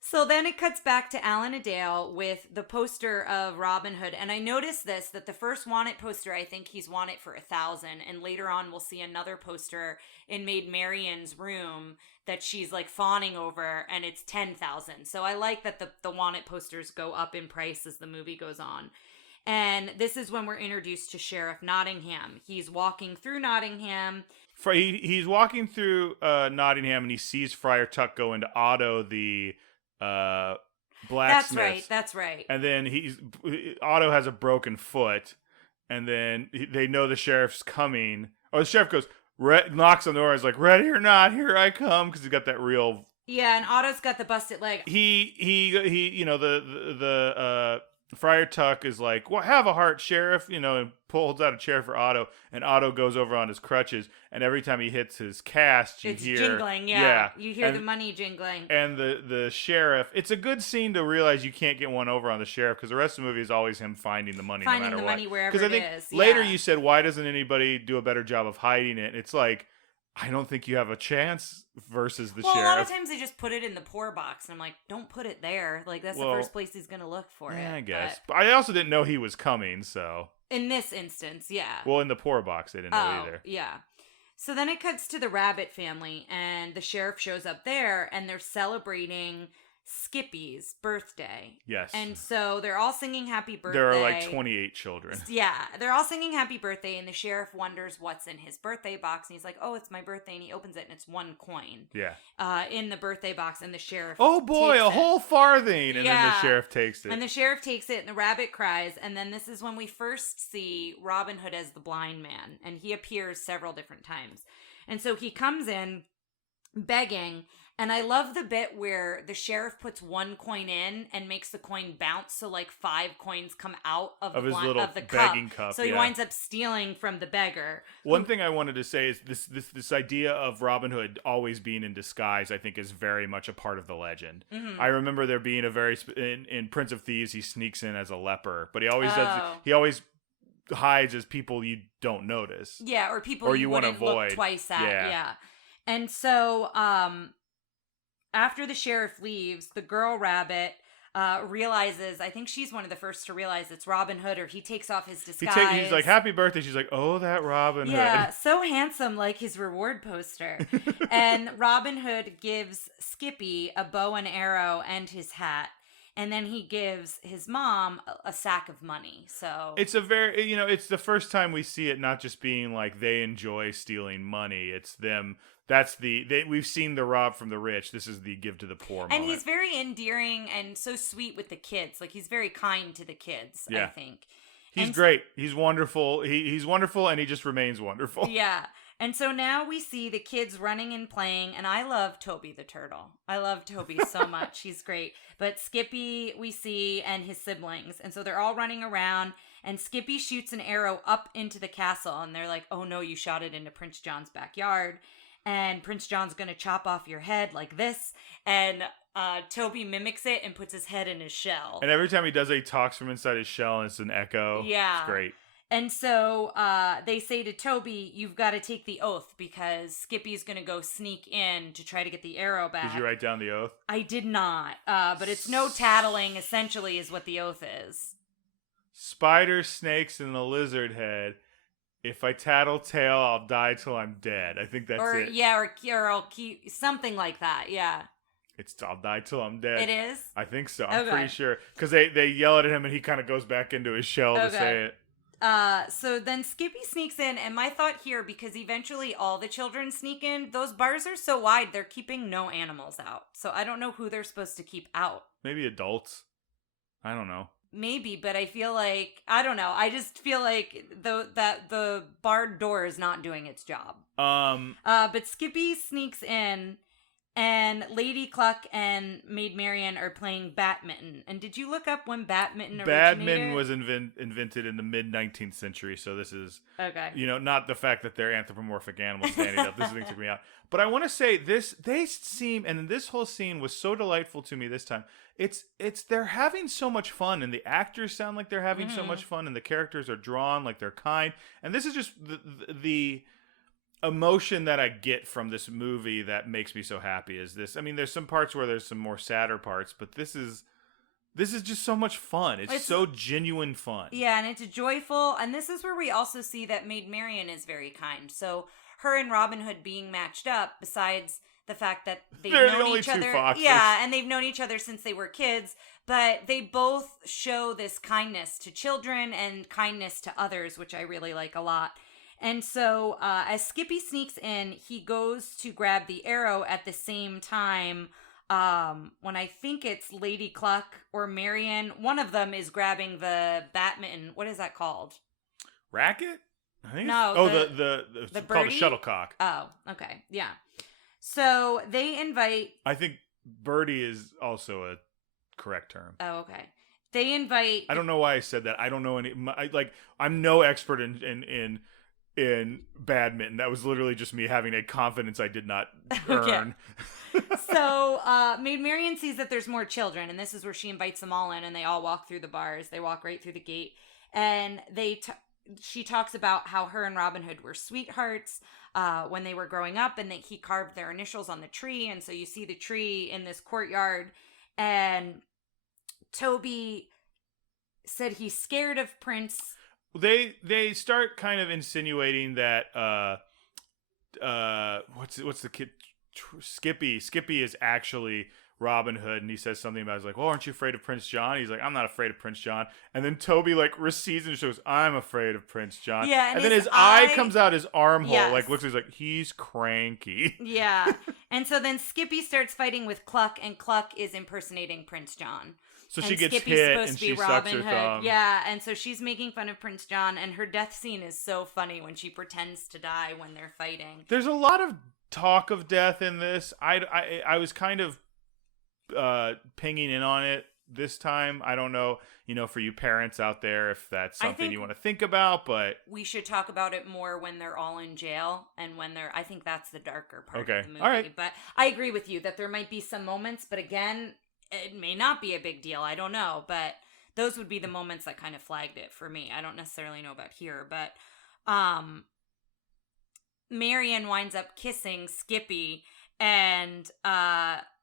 So then it cuts back to Alan Adale with the poster of Robin Hood. And I noticed that the first Want It poster, I think he's Want It for 1,000. And later on, we'll see another poster in Maid Marian's room that she's like fawning over, and it's 10,000. So I like that the Want It posters go up in price as the movie goes on. And this is when we're introduced to Sheriff Nottingham. He's walking through Nottingham. He's walking through Nottingham, and he sees Friar Tuck go into Otto the blacksmith. That's right. And then Otto has a broken foot, and then they know the sheriff's coming. Or the sheriff goes, knocks on the door, is like, ready or not, here I come, because he's got that real. Yeah, and Otto's got the busted leg. The Friar Tuck is like, well, have a heart, Sheriff, and pulls out a chair for Otto, and Otto goes over on his crutches, and every time he hits his cast, you hear... It's jingling, yeah. You hear the money jingling. And the sheriff, it's a good scene to realize you can't get one over on the sheriff, because the rest of the movie is always him finding the money no matter what. Finding the money wherever it is. Because I think later you said, why doesn't anybody do a better job of hiding it? And it's like, I don't think you have a chance versus the sheriff. Well, a lot of times they just put it in the poor box, and I'm like, don't put it there. Like, that's the first place he's going to look for it. I guess. But I also didn't know he was coming, so. In this instance, yeah. Well, in the poor box, they didn't know either. Yeah. So then it cuts to the Rabbit family, and the sheriff shows up there, and they're celebrating Skippy's birthday. Yes. And so they're all singing happy birthday. There are like 28 children. Yeah, they're all singing happy birthday, and the sheriff wonders what's in his birthday box, and he's like, oh, it's my birthday, and he opens it, and it's one coin. Yeah. In the birthday box, and the sheriff Oh boy, a whole farthing, and then the sheriff takes it. And the sheriff takes it, and the rabbit cries, and then this is when we first see Robin Hood as the blind man, and he appears several different times. And so he comes in begging, and I love the bit where the sheriff puts one coin in and makes the coin bounce, so like 5 coins come out of his little of the begging cup. So he winds up stealing from the beggar. One thing I wanted to say is this idea of Robin Hood always being in disguise, I think, is very much a part of the legend. Mm-hmm. I remember there being a in Prince of Thieves, he sneaks in as a leper, but he always does. He always hides as people you don't notice. Yeah, or people you want to avoid. Look twice at. Yeah. And so, after the sheriff leaves, the girl rabbit realizes, I think she's one of the first to realize it's Robin Hood, or he takes off his disguise. He's like, happy birthday. She's like, oh, that Robin Hood. Yeah, so handsome, like his reward poster. And Robin Hood gives Skippy a bow and arrow and his hat. And then he gives his mom a sack of money. So it's a very, it's the first time we see it not just being like they enjoy stealing money. It's them. We've seen the rob from the rich. This is the give to the poor moment. And he's very endearing and so sweet with the kids. Like, he's very kind to the kids, I think. He's great. He's wonderful. He's wonderful, and he just remains wonderful. Yeah. And so now we see the kids running and playing, and I love Toby the turtle. I love Toby so much. He's great. But Skippy we see, and his siblings. And so they're all running around, and Skippy shoots an arrow up into the castle, and they're like, oh no, you shot it into Prince John's backyard. And Prince John's going to chop off your head like this. And Toby mimics it and puts his head in his shell. And every time he does it, he talks from inside his shell, and it's an echo. Yeah. It's great. And so they say to Toby, you've got to take the oath because Skippy's going to go sneak in to try to get the arrow back. Did you write down the oath? I did not. But it's no tattling, essentially, is what the oath is. Spider, snakes, and the lizard head. If I tattle tail, I'll die till I'm dead. I think that's it. Yeah, or I'll keep something like that. Yeah. I'll die till I'm dead. It is? I think so. I'm pretty sure. Because they yell at him and he kind of goes back into his shell to say it. So then Skippy sneaks in, and my thought here, because eventually all the children sneak in, those bars are so wide, they're keeping no animals out. So I don't know who they're supposed to keep out. Maybe adults. I don't know. Maybe, but I feel like, I don't know. I just feel like the barred door is not doing its job. But Skippy sneaks in, and Lady Cluck and Maid Marian are playing badminton. And did you look up when badminton originated? Badminton was invented in the mid-19th century, so this is, okay. Not the fact that they're anthropomorphic animals standing up. This thing took me out. But I want to say and this whole scene was so delightful to me this time. They're having so much fun, and the actors sound like they're having so much fun, and the characters are drawn like they're kind. And this is just the emotion that I get from this movie that makes me so happy is this. I mean, there's some parts where there's some more sadder parts, but this is just so much fun. It's so genuine fun. Yeah, and it's joyful. And this is where we also see that Maid Marian is very kind. So her and Robin Hood being matched up, besides the fact that they've known each other. Yeah, and they've known each other since they were kids, but they both show this kindness to children and kindness to others, which I really like a lot. And so as Skippy sneaks in, he goes to grab the arrow at the same time when I think it's Lady Cluck or Marian. One of them is grabbing the badminton. What is that called? Racket? I think no. It's called a shuttlecock. Oh, okay. Yeah. So they invite... I think birdie is also a correct term. Oh, okay. They invite... I don't know why I said that. I don't know any... I'm no expert in badminton. That was literally just me having a confidence I did not earn. So Maid Marian sees that there's more children, and this is where she invites them all in, and they all walk through the bars. They walk right through the gate, and she talks about how her and Robin Hood were sweethearts when they were growing up, and that he carved their initials on the tree. And so you see the tree in this courtyard, and Toby said he's scared of Prince. They start kind of insinuating that what's the kid Skippy is actually Robin Hood, and he says something about, he's like, well, aren't you afraid of Prince John? He's like, I'm not afraid of Prince John. And then Toby like recedes and shows, I'm afraid of Prince John. Yeah, and then his eye comes out his armhole, Yes. like looks, he's like, he's cranky. Yeah. And so then Skippy starts fighting with Cluck, and Cluck is impersonating Prince John. So and she gets Skippy's hit supposed and to she be sucks Robin her Hood. thumb. Yeah, and so she's making fun of Prince John, and her death scene is so funny when she pretends to die when they're fighting. There's a lot of talk of death in this. I was kind of pinging in on it this time. I don't know, for you parents out there, if that's something you want to think about, but we should talk about it more when they're all in jail and when I think that's the darker part of the movie. All right. But I agree with you that there might be some moments, but again, it may not be a big deal. I don't know, but those would be the moments that kind of flagged it for me. I don't necessarily know about here, but Marion winds up kissing Skippy, and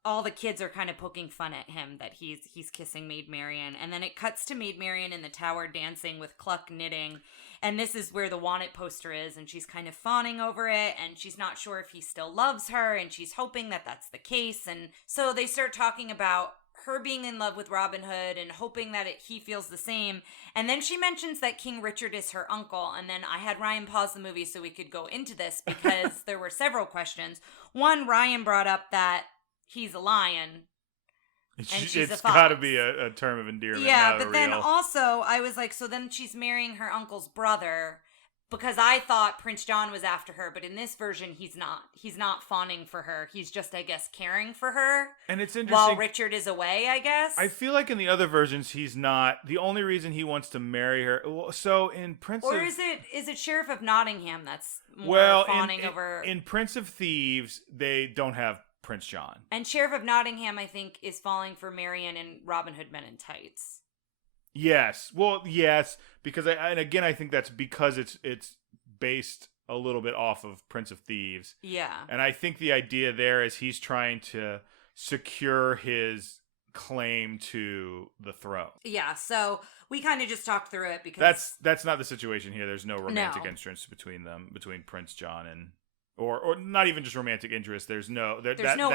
all the kids are kind of poking fun at him that he's kissing Maid Marian. And then it cuts to Maid Marian in the tower dancing with Cluck knitting. And this is where the Want It poster is, and she's kind of fawning over it, and she's not sure if he still loves her, and she's hoping that that's the case. And so they start talking about her being in love with Robin Hood and hoping that he feels the same. And then she mentions that King Richard is her uncle. And then I had Ryan pause the movie so we could go into this because there were several questions. One, Ryan brought up that he's a lion. And she's it's a fox. got to be a term of endearment. Yeah, but then also I was like, so then she's marrying her uncle's brother, because I thought Prince John was after her, but in this version he's not. He's not fawning for her. He's just, I guess, caring for her. And it's interesting. While Richard is away, I guess. I feel like in the other versions he's not. The only reason he wants to marry her. So in Prince or of, is it Sheriff of Nottingham that's more fawning over? In Prince of Thieves they don't have Prince John. And Sheriff of Nottingham, I think, is falling for Marian and Robin Hood Men in Tights. Yes. Well, yes, because I think that's because it's based a little bit off of Prince of Thieves. Yeah. And I think the idea there is he's trying to secure his claim to the throne. Yeah, so we kind of just talked through it because that's not the situation here. There's no romantic interest between them, between Prince John and or not even just romantic interest. There's no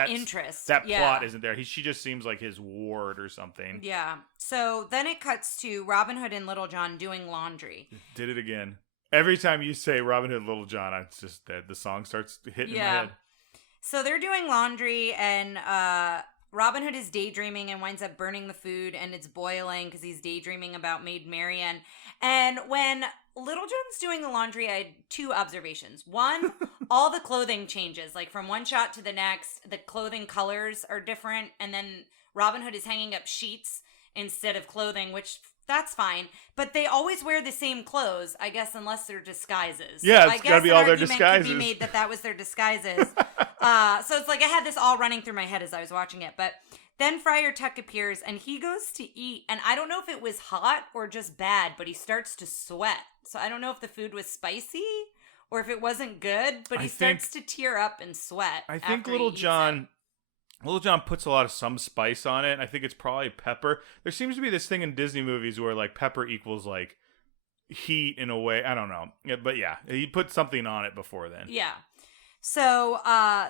interest. That plot isn't there. She just seems like his ward or something. Yeah. So then it cuts to Robin Hood and Little John doing laundry. Did it again. Every time you say Robin Hood, Little John, it's just that the song starts hitting my head. So they're doing laundry, and Robin Hood is daydreaming and winds up burning the food, and it's boiling because he's daydreaming about Maid Marian. And when Little John's doing the laundry, I had two observations. One, all the clothing changes. Like from one shot to the next, the clothing colors are different. And then Robin Hood is hanging up sheets instead of clothing, which that's fine. But they always wear the same clothes, I guess, unless they're disguises. Yeah, it's got to be all their disguises. Could be made that was their disguises. So it's like I had this all running through my head as I was watching it. But then Friar Tuck appears, and he goes to eat. And I don't know if it was hot or just bad, but he starts to sweat. So I don't know if the food was spicy or if it wasn't good, but he starts to tear up and sweat. I think Little John puts a lot of some spice on it. I think it's probably pepper. There seems to be this thing in Disney movies where like pepper equals like heat in a way. I don't know. Yeah, but yeah, he put something on it before then. Yeah. So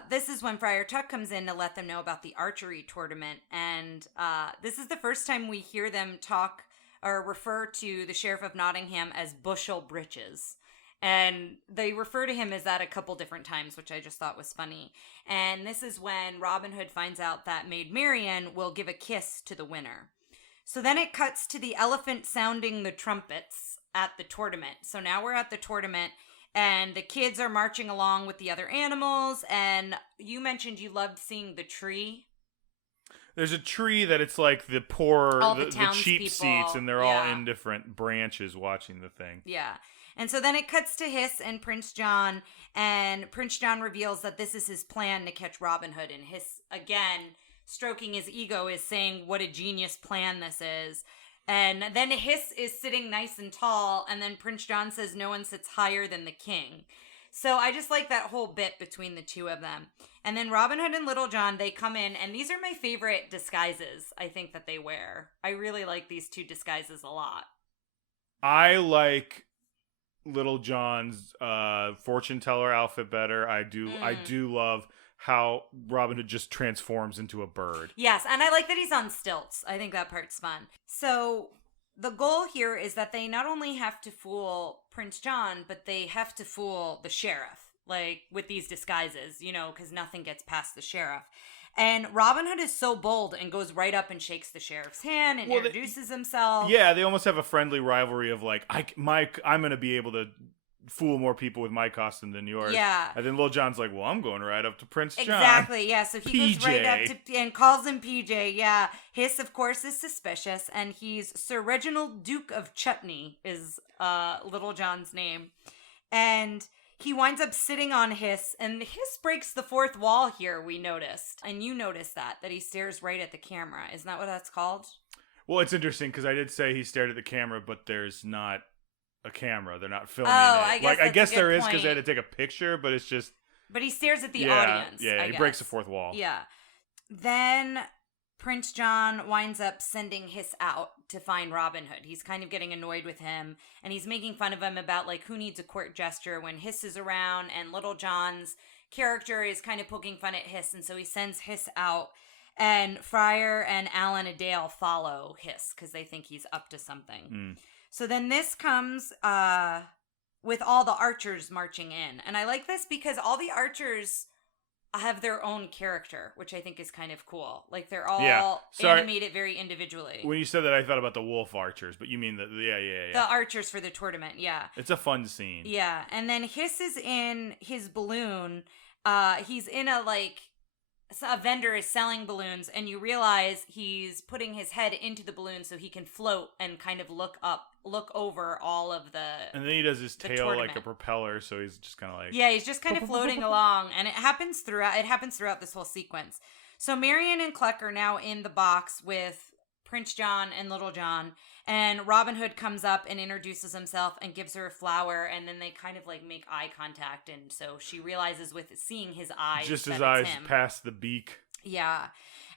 this is when Friar Tuck comes in to let them know about the archery tournament. And this is the first time we hear them talk or refer to the Sheriff of Nottingham as Bushel Britches. And they refer to him as that a couple different times, which I just thought was funny. And this is when Robin Hood finds out that Maid Marian will give a kiss to the winner. So then it cuts to the elephant sounding the trumpets at the tournament. So now we're at the tournament, and the kids are marching along with the other animals. And you mentioned you loved seeing the tree. There's a tree that it's like the poor, the cheap people, seats, and they're all in different branches watching the thing. Yeah. And so then it cuts to Hiss and Prince John, and Prince John reveals that this is his plan to catch Robin Hood. And Hiss, again, stroking his ego, is saying what a genius plan this is. And then Hiss is sitting nice and tall, and then Prince John says no one sits higher than the king. So I just like that whole bit between the two of them. And then Robin Hood and Little John, they come in, and these are my favorite disguises, I think, that they wear. I really like these two disguises a lot. I like Little John's fortune teller outfit better. I do love how Robin Hood just transforms into a bird. Yes, and I like that he's on stilts. I think that part's fun. So the goal here is that they not only have to fool Prince John, but they have to fool the sheriff, like with these disguises, you know, because nothing gets past the sheriff. And Robin Hood is so bold and goes right up and shakes the sheriff's hand and introduces himself. Yeah, they almost have a friendly rivalry of like, I'm going to be able to fool more people with my costume than yours. Yeah. And then Lil Jon's like, well, I'm going right up to Prince John. Exactly, yeah. So he goes right PJ. up to and calls him PJ, yeah. Hiss, of course, is suspicious, and he's Sir Reginald Duke of Chutney is Little John's name. And he winds up sitting on Hiss, and Hiss breaks the fourth wall here, we noticed. And you noticed that he stares right at the camera. Isn't that what that's called? Well, it's interesting because I did say he stared at the camera, but there's not a camera. They're not filming I it. guess I guess there is point. because they had to take a picture, but it's just... But he stares at the audience. Yeah, he breaks the fourth wall. Yeah. Then Prince John winds up sending Hiss out to find Robin Hood. He's kind of getting annoyed with him, and he's making fun of him about, like, who needs a court gesture when Hiss is around, and Little John's character is kind of poking fun at Hiss, and so he sends Hiss out, and Friar and Alan Adale follow Hiss because they think he's up to something. Mm. So then this comes with all the archers marching in. And I like this because all the archers have their own character, which I think is kind of cool. Like, they're all animated very individually. When you said that, I thought about the wolf archers, but you mean the archers for the tournament, yeah. It's a fun scene. Yeah, and then Hiss is in his balloon. He's in a vendor is selling balloons, and you realize he's putting his head into the balloon so he can float and kind of look over all of the And then he does his tail tournament. like a propeller, so he's just kind of like... Yeah, he's just kind of floating along, and it happens throughout this whole sequence. So Marion and Cluck are now in the box with Prince John and Little John, and Robin Hood comes up and introduces himself and gives her a flower, and then they kind of like make eye contact, and so she realizes with seeing his eyes just that his it's eyes him. past the beak. Yeah.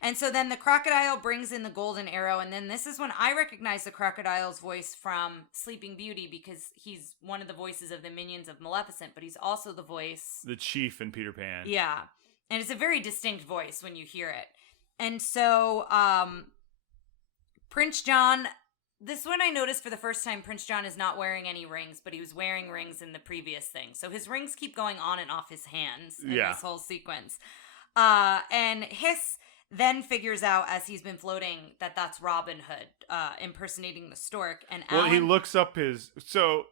And so then the crocodile brings in the golden arrow, and then this is when I recognize the crocodile's voice from Sleeping Beauty, because he's one of the voices of the minions of Maleficent, but he's also the voice... The chief in Peter Pan. Yeah. And it's a very distinct voice when you hear it. And so Prince John... This one I noticed for the first time, Prince John is not wearing any rings, but he was wearing rings in the previous thing. So his rings keep going on and off his hands in this whole sequence. And Hiss then figures out as he's been floating that that's Robin Hood impersonating the stork. And Well, he looks up his... So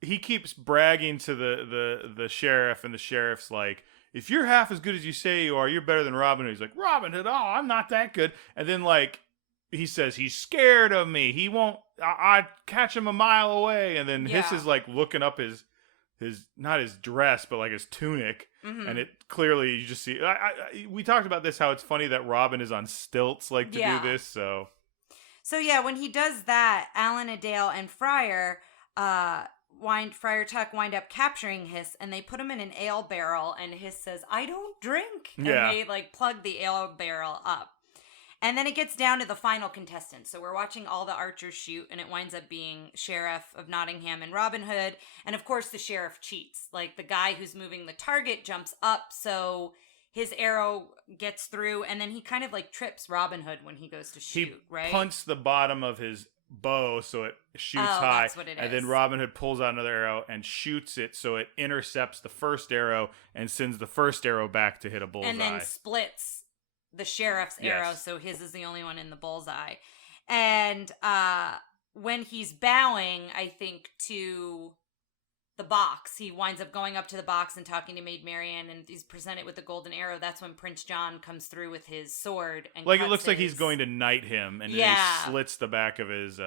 he keeps bragging to the sheriff, and the sheriff's like, if you're half as good as you say you are, you're better than Robin Hood. He's like, Robin Hood? Oh, I'm not that good. And then, like... He says he's scared of me. He won't. I'd catch him a mile away. And then Hiss is like looking up his not his dress, but like his tunic, and it clearly you just see. We talked about this, how it's funny that Robin is on stilts, like to do this. So yeah, when he does that, Alan Adale and Friar Tuck wind up capturing Hiss, and they put him in an ale barrel. And Hiss says, "I don't drink," and they like plug the ale barrel up. And then it gets down to the final contestant. So we're watching all the archers shoot, and it winds up being Sheriff of Nottingham and Robin Hood. And of course, the sheriff cheats. Like, the guy who's moving the target jumps up, so his arrow gets through, and then he kind of like trips Robin Hood when he goes to shoot, right? He punts the bottom of his bow so it shoots high. That's what it is. And then Robin Hood pulls out another arrow and shoots it so it intercepts the first arrow and sends the first arrow back to hit a bullseye. And then splits the sheriff's arrow, so his is the only one in the bullseye. And when he's bowing, I think, to the box, he winds up going up to the box and talking to Maid Marian, and he's presented with the golden arrow. That's when Prince John comes through with his sword and like, it looks like he's going to knight him, and then he slits the back of his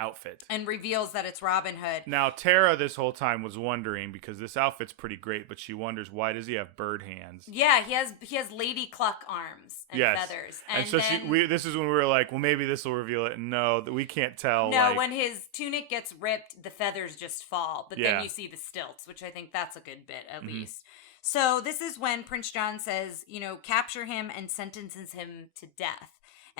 outfit and reveals that it's Robin Hood. Now Tara this whole time was wondering, because this outfit's pretty great, but she wonders, why does he have bird hands? Yeah, he has Lady Cluck arms and feathers. And so this is when we were like, well, maybe this will reveal it. No, we can't tell. No, when his tunic gets ripped, the feathers just fall, but then you see the stilts, which I think that's a good bit at least. So this is when Prince John says, capture him and sentences him to death.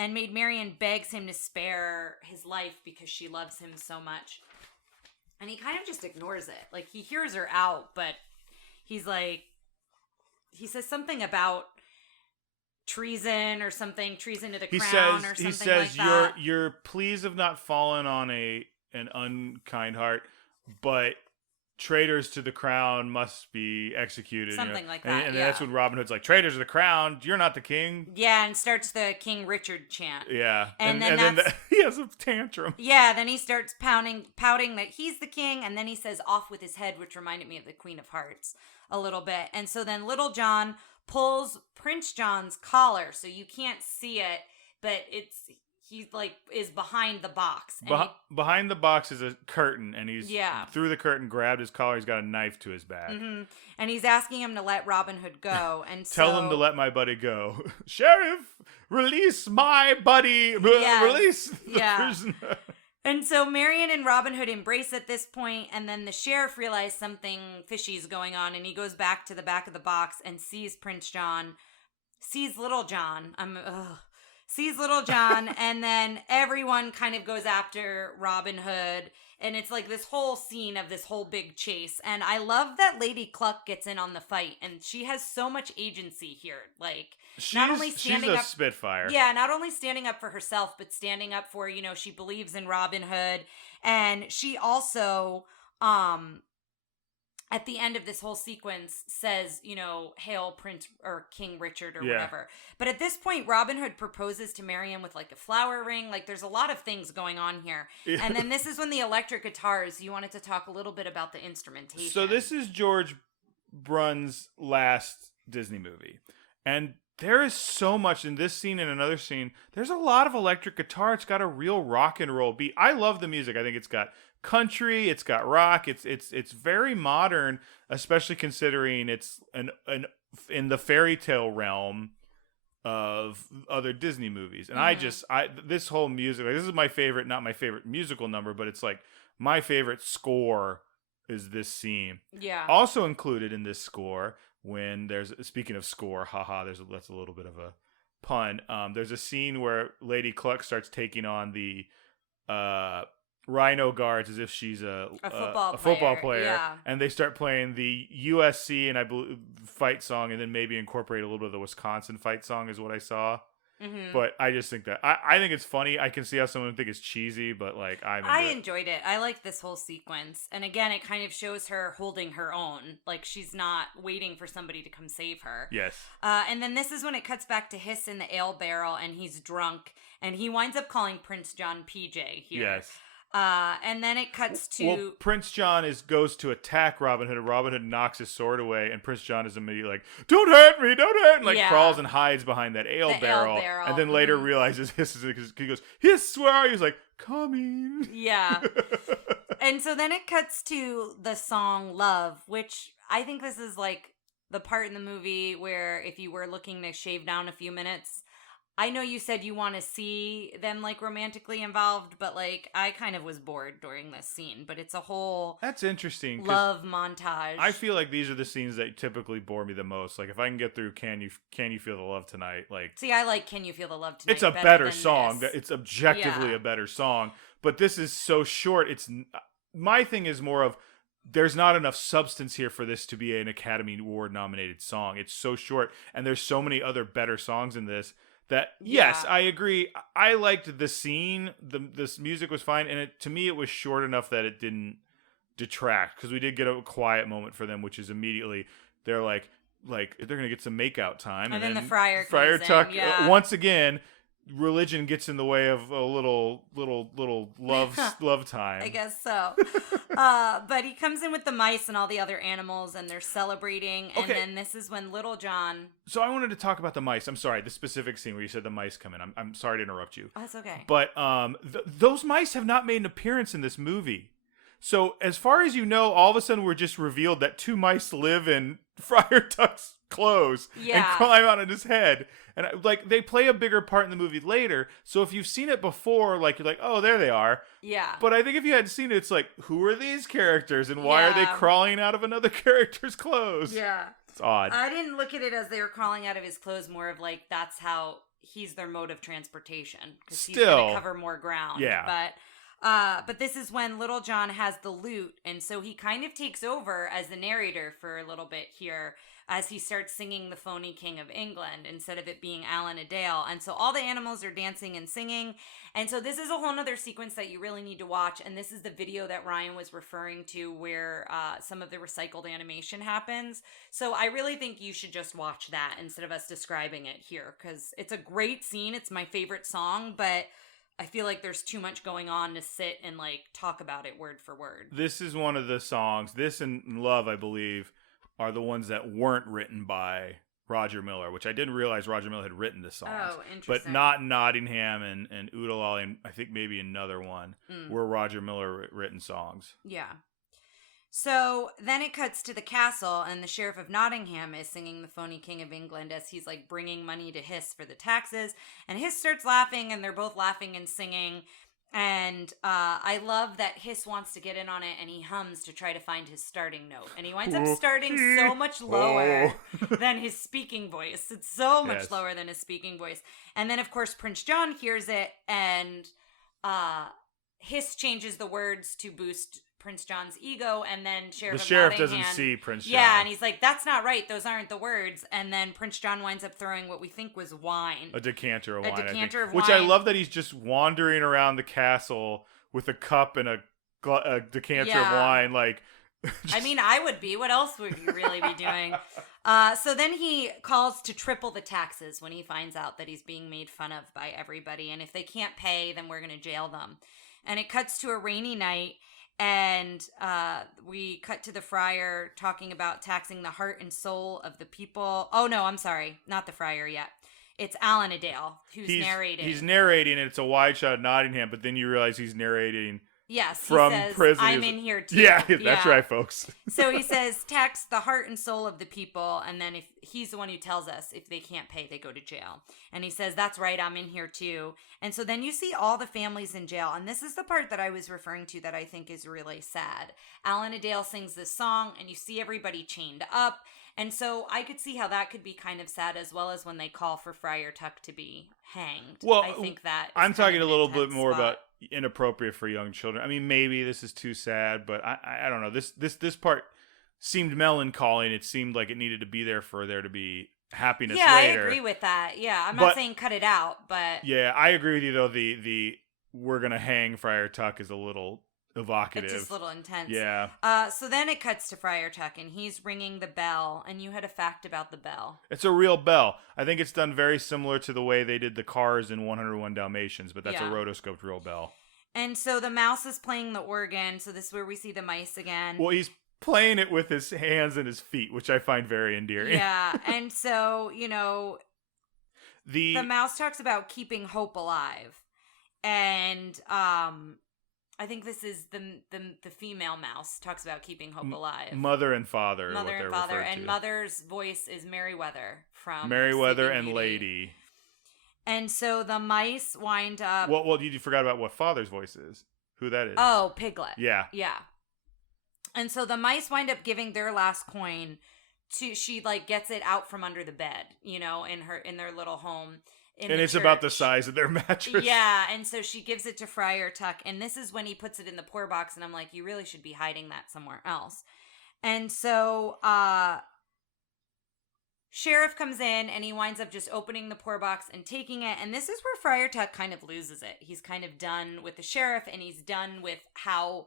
And Maid Marian begs him to spare his life because she loves him so much. And he kind of just ignores it. Like, he hears her out, but he's like, says something about treason or something, treason to the He crown says, or something he says, like that. your pleas have not fallen on an unkind heart, but traitors to the crown must be executed. Something like that, And yeah. that's when Robin Hood's like, traitors to the crown, you're not the king. Yeah, and starts the King Richard chant. Yeah. And then he has a tantrum. Yeah, then he starts pouting that he's the king, and then he says off with his head, which reminded me of the Queen of Hearts a little bit. And so then Little John pulls Prince John's collar, so you can't see it, but he like is behind the box. Behind the box is a curtain, and he's through the curtain, grabbed his collar. He's got a knife to his back, and he's asking him to let Robin Hood go. And tell him to let my buddy go. Sheriff, release my buddy. Release the prisoner. And so Marion and Robin Hood embrace at this point, and then the sheriff realizes something fishy is going on, and he goes back to the back of the box and sees Little John, and then everyone kind of goes after Robin Hood, and it's like this whole scene of this whole big chase. And I love that Lady Cluck gets in on the fight, and she has so much agency here. Like, not only standing she's a up, spitfire. Yeah, not only standing up for herself, but standing up for, she believes in Robin Hood. And she also, at the end of this whole sequence says, hail Prince or King Richard or whatever. But at this point, Robin Hood proposes to Marion with like a flower ring. Like, there's a lot of things going on here. Yeah. And then this is when the electric guitars, you wanted to talk a little bit about the instrumentation. So this is George Brunn's last Disney movie. And there is so much in this scene and another scene. There's a lot of electric guitar. It's got a real rock and roll beat. I love the music. I think it's got country, it's got rock, it's very modern, especially considering it's in the fairy tale realm of other Disney movies. And this whole music, like, this is my favorite, not my favorite musical number, but it's like my favorite score is this scene. Yeah. Also included in this score, when speaking of score, that's a little bit of a pun. There's a scene where Lady Cluck starts taking on the Rhino Guards as if she's a football player, yeah. And they start playing the USC and I believe fight song, and then maybe incorporate a little bit of the Wisconsin fight song is what I saw. Mm-hmm. But I just think that I think it's funny. I can see how someone would think it's cheesy, but like I enjoyed it. I like this whole sequence, and again, it kind of shows her holding her own. Like, she's not waiting for somebody to come save her. Yes. And then this is when it cuts back to Hiss in the ale barrel, and he's drunk, and he winds up calling Prince John PJ here. Yes. And then it cuts to Prince John goes to attack Robin Hood, and Robin Hood knocks his sword away, and Prince John is immediately like, "Don't hurt me, don't hurt!" and like crawls and hides behind that ale barrel, and then later realizes Hiss is because he goes, "Hiss, where are you?" He's like, "Coming." Yeah. And so then it cuts to the song "Love," which I think this is like the part in the movie where if you were looking to shave down a few minutes. I know you said you want to see them like romantically involved, but like I kind of was bored during this scene. But it's a whole that's interesting love montage. I feel like these are the scenes that typically bore me the most. Like if I can get through, can you feel the love tonight? Like see, I like Can You Feel the Love Tonight. It's a better song. It's objectively a better song. But this is so short. My thing is more of there's not enough substance here for this to be an Academy Award nominated song. It's so short, and there's so many other better songs in this. That yes, I agree. I liked the scene. This music was fine, and to me, it was short enough that it didn't detract because we did get a quiet moment for them, which is immediately they're like they're gonna get some makeout time, and then the friar Tuck in, once again. Religion gets in the way of a little love time. I guess so. But he comes in with the mice and all the other animals, and they're celebrating. And then this is when Little John. So I wanted to talk about the mice. I'm sorry, the specific scene where you said the mice come in. I'm sorry to interrupt you. Oh, that's okay. But those mice have not made an appearance in this movie. So as far as you know, all of a sudden we're just revealed that two mice live in Friar Tuck's clothes and climb out on his head. And they play a bigger part in the movie later. So if you've seen it before, like you're like, oh, there they are. Yeah. But I think if you hadn't seen it, it's like, who are these characters and why are they crawling out of another character's clothes? Yeah. It's odd. I didn't look at it as they were crawling out of his clothes, more of like that's how he's their mode of transportation. Because he's going to cover more ground. Yeah. But this is when Little John has the lute, and so he kind of takes over as the narrator for a little bit here. as he starts singing the phony King of England instead of it being Alan Adale. And so all the animals are dancing and singing. And so this is a whole nother sequence that you really need to watch. And this is the video that Ryan was referring to where some of the recycled animation happens. So I really think you should just watch that instead of us describing it here, because it's a great scene. It's my favorite song, but I feel like there's too much going on to sit and like talk about it word for word. This is one of the songs, this and Love, I believe, are the ones that weren't written by Roger Miller, which I didn't realize Roger Miller had written the songs. Oh, interesting. But not Nottingham and OO-DE-LALLY, and I think maybe another one were Roger Miller written songs. Yeah. So then it cuts to the castle, and the Sheriff of Nottingham is singing the phony King of England as he's like bringing money to Hiss for the taxes. And Hiss starts laughing, and they're both laughing and singing. And I love that Hiss wants to get in on it, and he hums to try to find his starting note. And he winds up starting so much lower than his speaking voice. It's so much lower than his speaking voice. And then, of course, Prince John hears it, and Hiss changes the words to boost Prince John's ego, and then the sheriff Nottingham, doesn't see Prince John. Yeah, and he's like, that's not right. Those aren't the words. And then Prince John winds up throwing what we think was wine. A decanter of wine. Of Which wine. I love that he's just wandering around the castle with a cup and a decanter of wine. Like, I mean, I would be. What else would you really be doing? So then he calls to triple the taxes when he finds out that he's being made fun of by everybody. And if they can't pay, then we're going to jail them. And it cuts to a rainy night. And we cut to the friar talking about taxing the heart and soul of the people. Oh, no, I'm sorry. Not the friar yet. It's Alan Adale who's narrating. He's narrating, and it's a wide shot of Nottingham, but then you realize he's narrating from he says, prison. I'm in here too. Yeah, that's right, folks. So he says, tax the heart and soul of the people, and then if he's the one who tells us if they can't pay, they go to jail. And he says, that's right, I'm in here too. And so then you see all the families in jail, and this is the part that I was referring to that I think is really sad. Alan Adale sings this song, and you see everybody chained up, and so I could see how that could be kind of sad, as well as when they call for Friar Tuck to be hanged. Well, I think that I'm talking a little bit more spot. about inappropriate for young children. I mean, maybe this is too sad, but I don't know. This part seemed melancholy, and it seemed like it needed to be there for there to be happiness later. I agree with that. Yeah, I'm not saying cut it out, but yeah, I agree with you though. The we're gonna hang Friar Tuck is a little evocative. It's just a little intense. Yeah. So then it cuts to Friar Tuck, and he's ringing the bell, and you had a fact about the bell. It's a real bell. I think it's done very similar to the way they did the cars in 101 Dalmatians, but that's a rotoscoped real bell. And so the mouse is playing the organ, so this is where we see the mice again. Well, he's playing it with his hands and his feet, which I find very endearing. Yeah, and so, the mouse talks about keeping hope alive. And I think this is the female mouse talks about keeping hope alive. Mother and father. Mother and father. And mother's voice is Merryweather from Merryweather and Beauty. Lady. And so the mice wind up. Well, you forgot about what father's voice is. Who that is. Oh, Piglet. Yeah. Yeah. And so the mice wind up giving their last coin to, she like gets it out from under the bed, in their little home. And it's about the size of their mattress. Yeah, and so she gives it to Friar Tuck, and this is when he puts it in the poor box, and I'm like, you really should be hiding that somewhere else. And so Sheriff comes in, and he winds up just opening the poor box and taking it, and this is where Friar Tuck kind of loses it. He's kind of done with the sheriff, and he's done with how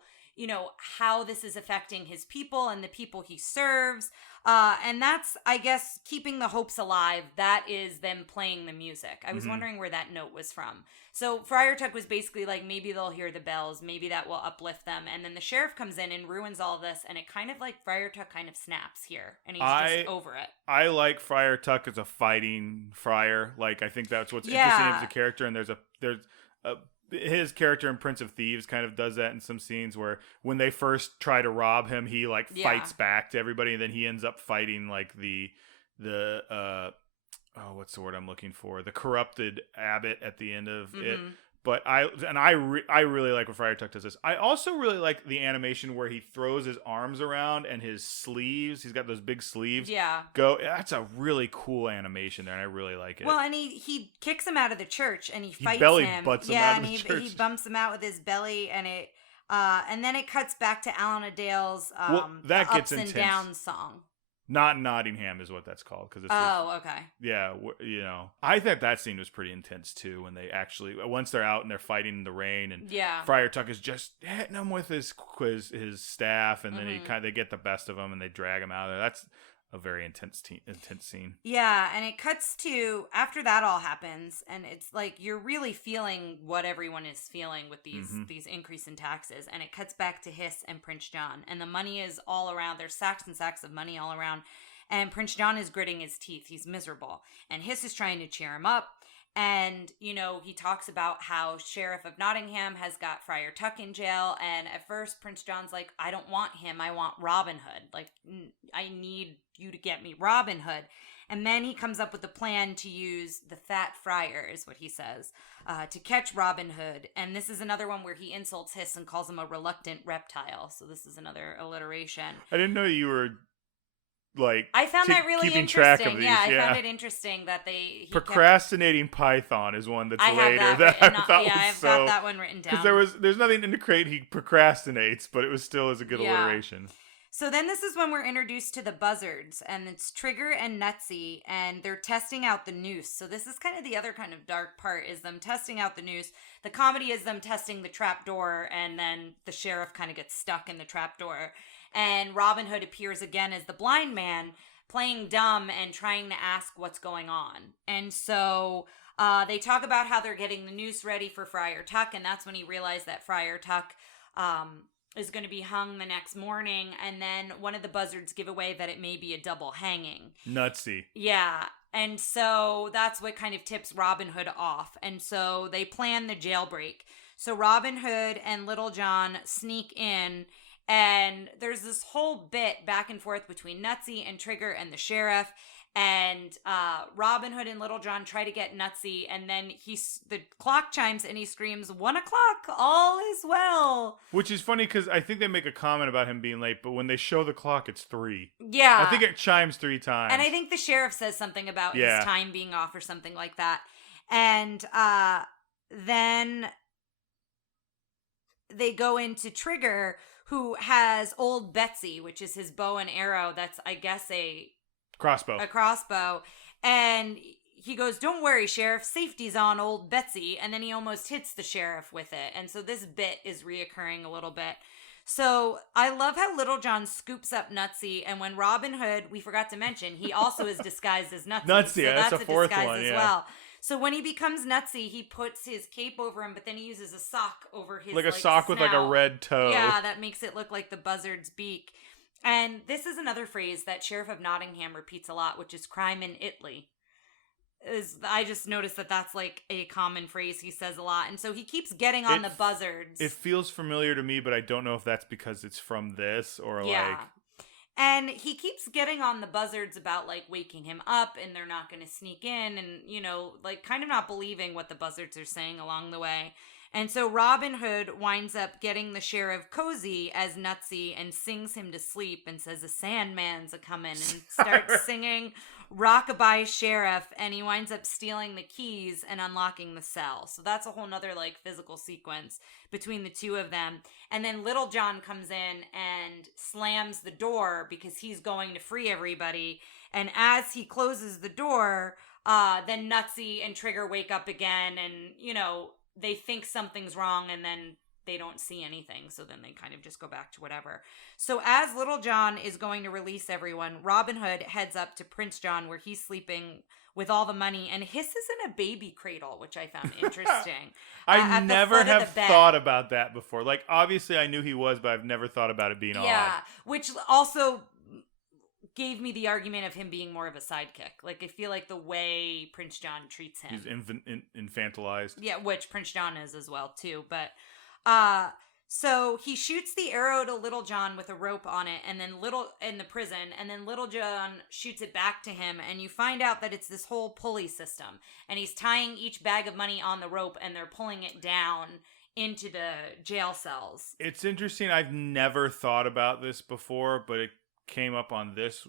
this is affecting his people and the people he serves. And that's, I guess, keeping the hopes alive. That is them playing the music. I was wondering where that note was from. So Friar Tuck was basically like, maybe they'll hear the bells. Maybe that will uplift them. And then the sheriff comes in and ruins all this. And it kind of like Friar Tuck kind of snaps here. And he's just over it. I like Friar Tuck as a fighting friar. Like, I think that's what's interesting as a character. And there's his character in Prince of Thieves kind of does that in some scenes where when they first try to rob him, he like fights back to everybody, and then he ends up fighting like the what's the word I'm looking for? The corrupted abbot at the end of it. But I really like when Friar Tuck does this. I also really like the animation where he throws his arms around and his sleeves. He's got those big sleeves. Yeah. That's a really cool animation there, and I really like it. Well, and he kicks him out of the church, and he fights him. He belly butts him out of the church. He bumps him out with his belly, and and then it cuts back to Alan Adale's that Ups gets and intense. Downs song. Not Nottingham is what that's called because it's okay. yeah, I thought that scene was pretty intense too when they actually once they're out and they're fighting in the rain and Friar Tuck is just hitting him with his staff and then they get the best of him and they drag him out of there. That's a very intense scene. Yeah, and it cuts to after that all happens, and it's like you're really feeling what everyone is feeling with these increase in taxes, and it cuts back to Hiss and Prince John, and the money is all around. There's sacks and sacks of money all around, and Prince John is gritting his teeth. He's miserable, and Hiss is trying to cheer him up. And, he talks about how Sheriff of Nottingham has got Friar Tuck in jail. And at first, Prince John's like, I don't want him. I want Robin Hood. Like, I need you to get me Robin Hood. And then he comes up with a plan to use the Fat Friar, is what he says, to catch Robin Hood. And this is another one where he insults Hiss and calls him a reluctant reptile. So this is another alliteration. I didn't know you were... I found that really keeping interesting. Track of these. I found it interesting that procrastinating Python is one that's later that I thought I've got that one written down because there's nothing to indicate he procrastinates, but it was still as a good alliteration. So then this is when we're introduced to the buzzards, and it's Trigger and Nutsy, and they're testing out the noose. So this is kind of the other kind of dark part, is them testing out the noose. The comedy is them testing the trap door, and then the sheriff kind of gets stuck in the trap door. And Robin Hood appears again as the blind man, playing dumb and trying to ask what's going on. And so they talk about how they're getting the noose ready for Friar Tuck, and that's when he realized that Friar Tuck is going to be hung the next morning. And then one of the buzzards give away that it may be a double hanging. Nutsy. Yeah. And so that's what kind of tips Robin Hood off. And so they plan the jailbreak. So Robin Hood and Little John sneak in. And there's this whole bit back and forth between Nutsy and Trigger and the sheriff. And Robin Hood and Little John try to get Nutsy. And then the clock chimes and he screams, 1 o'clock, all is well. Which is funny because I think they make a comment about him being late. But when they show the clock, it's 3. Yeah. I think it chimes 3 times. And I think the sheriff says something about his time being off or something like that. And then they go into Trigger, who has Old Betsy, which is his bow and arrow. That's, I guess, a crossbow. And he goes, don't worry, Sheriff, safety's on Old Betsy. And then he almost hits the sheriff with it. And so this bit is reoccurring a little bit. So I love how Little John scoops up Nutsy. And when Robin Hood, we forgot to mention, he also is disguised as Nutsy. Nutsy, so that's a fourth disguise one, as well. So when he becomes Nutsy, he puts his cape over him, but then he uses a sock over his like a sock snout. with like a red toe. Yeah, that makes it look like the buzzard's beak. And this is another phrase that Sheriff of Nottingham repeats a lot, which is crime in Italy. I just noticed that that's like a common phrase he says a lot. And so he keeps getting on the buzzards. It feels familiar to me, but I don't know if that's because it's from this or like... And he keeps getting on the buzzards about, like, waking him up and they're not going to sneak in and, like, kind of not believing what the buzzards are saying along the way. And so Robin Hood winds up getting the sheriff cozy as Nutsy and sings him to sleep and says, a Sandman's a-comin', and starts singing Rockabye Sheriff, and he winds up stealing the keys and unlocking the cell. So that's a whole nother, like, physical sequence between the two of them. And then Little John comes in and slams the door because he's going to free everybody. And as he closes the door, then Nutsy and Trigger wake up again and, they think something's wrong and then they don't see anything. So then they kind of just go back to whatever. So as Little John is going to release everyone, Robin Hood heads up to Prince John where he's sleeping with all the money, and Hiss is in a baby cradle, which I found interesting. I never have thought about that before. Like, obviously I knew he was, but I've never thought about it being odd. Yeah, which also gave me the argument of him being more of a sidekick. Like, I feel like the way Prince John treats him. He's infantilized. Yeah, which Prince John is as well, too. But, so he shoots the arrow to Little John with a rope on it, and then in the prison, and then Little John shoots it back to him, and you find out that it's this whole pulley system, and he's tying each bag of money on the rope, and they're pulling it down into the jail cells. It's interesting. I've never thought about this before, but it came up on this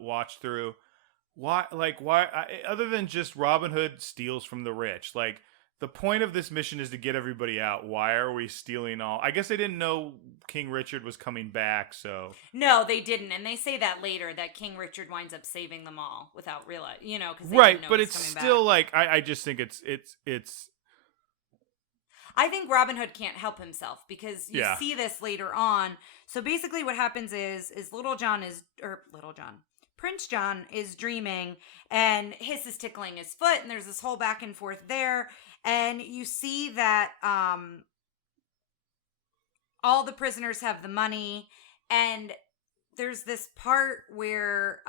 watch through. Why other than just Robin Hood steals from the rich, like the point of this mission is to get everybody out. Why are we stealing all? I guess they didn't know King Richard was coming back, so. No, they didn't. And they say that later, that King Richard winds up saving them all without realizing, because they Right, didn't know but he's it's coming still back. like, I just think it's. I think Robin Hood can't help himself because you see this later on. So basically what happens is Prince John is dreaming and Hiss is tickling his foot and there's this whole back and forth there. And you see that all the prisoners have the money, and there's this part where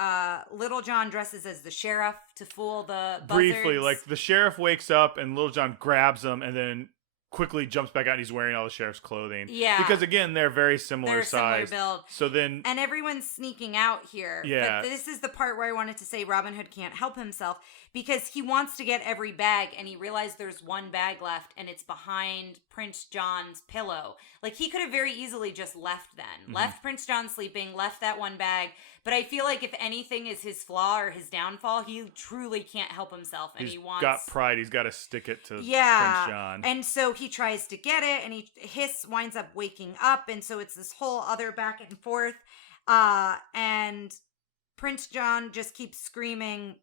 Little John dresses as the sheriff to fool the buzzards. Briefly, like the sheriff wakes up and Little John grabs him and then quickly jumps back out and he's wearing all the sheriff's clothing. Yeah. Because again, they're very similar size. Similar build. So then. And everyone's sneaking out here. Yeah. But this is the part where I wanted to say Robin Hood can't help himself because he wants to get every bag and he realized there's one bag left and it's behind Prince John's pillow. Like he could have very easily just left then. Mm-hmm. Left Prince John sleeping, left that one bag. But I feel like if anything is his flaw or his downfall, he truly can't help himself. And he's got pride. He's got to stick it to Prince John. And so he tries to get it and Hiss winds up waking up. And so it's this whole other back and forth. And Prince John just keeps screaming,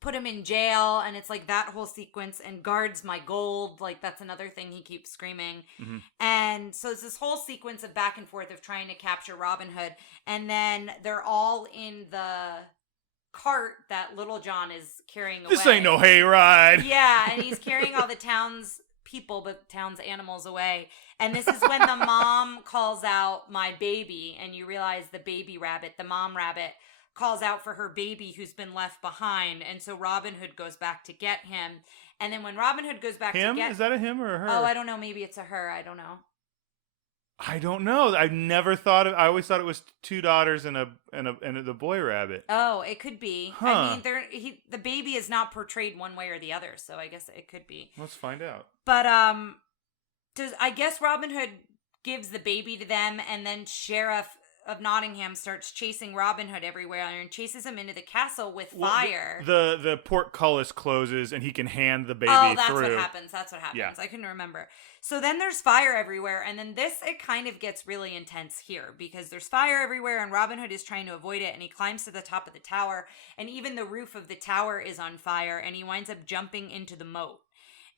put him in jail, and it's like that whole sequence, and guards my gold, like that's another thing he keeps screaming. Mm-hmm. And so it's this whole sequence of back and forth of trying to capture Robin Hood, and then they're all in the cart that Little John is carrying away. This ain't no hayride. Yeah, and he's carrying all the town's animals away. And this is when the mom calls out my baby, and you realize the mom rabbit, calls out for her baby who's been left behind. And so Robin Hood goes back to get him. And then when Robin Hood goes back to get... Is that a him or a her? Oh, I don't know. Maybe it's a her. I don't know. I don't know. I've never thought of... I always thought it was two daughters and the boy rabbit. Oh, it could be. Huh. I mean, the baby is not portrayed one way or the other, so I guess it could be. Let's find out. But I guess Robin Hood gives the baby to them, and then Sheriff of Nottingham starts chasing Robin Hood everywhere and chases him into the castle with fire. The portcullis closes and he can hand the baby through. Oh, that's what happens. Yeah. I couldn't remember. So then there's fire everywhere, and then it kind of gets really intense here because there's fire everywhere and Robin Hood is trying to avoid it, and he climbs to the top of the tower, and even the roof of the tower is on fire, and he winds up jumping into the moat.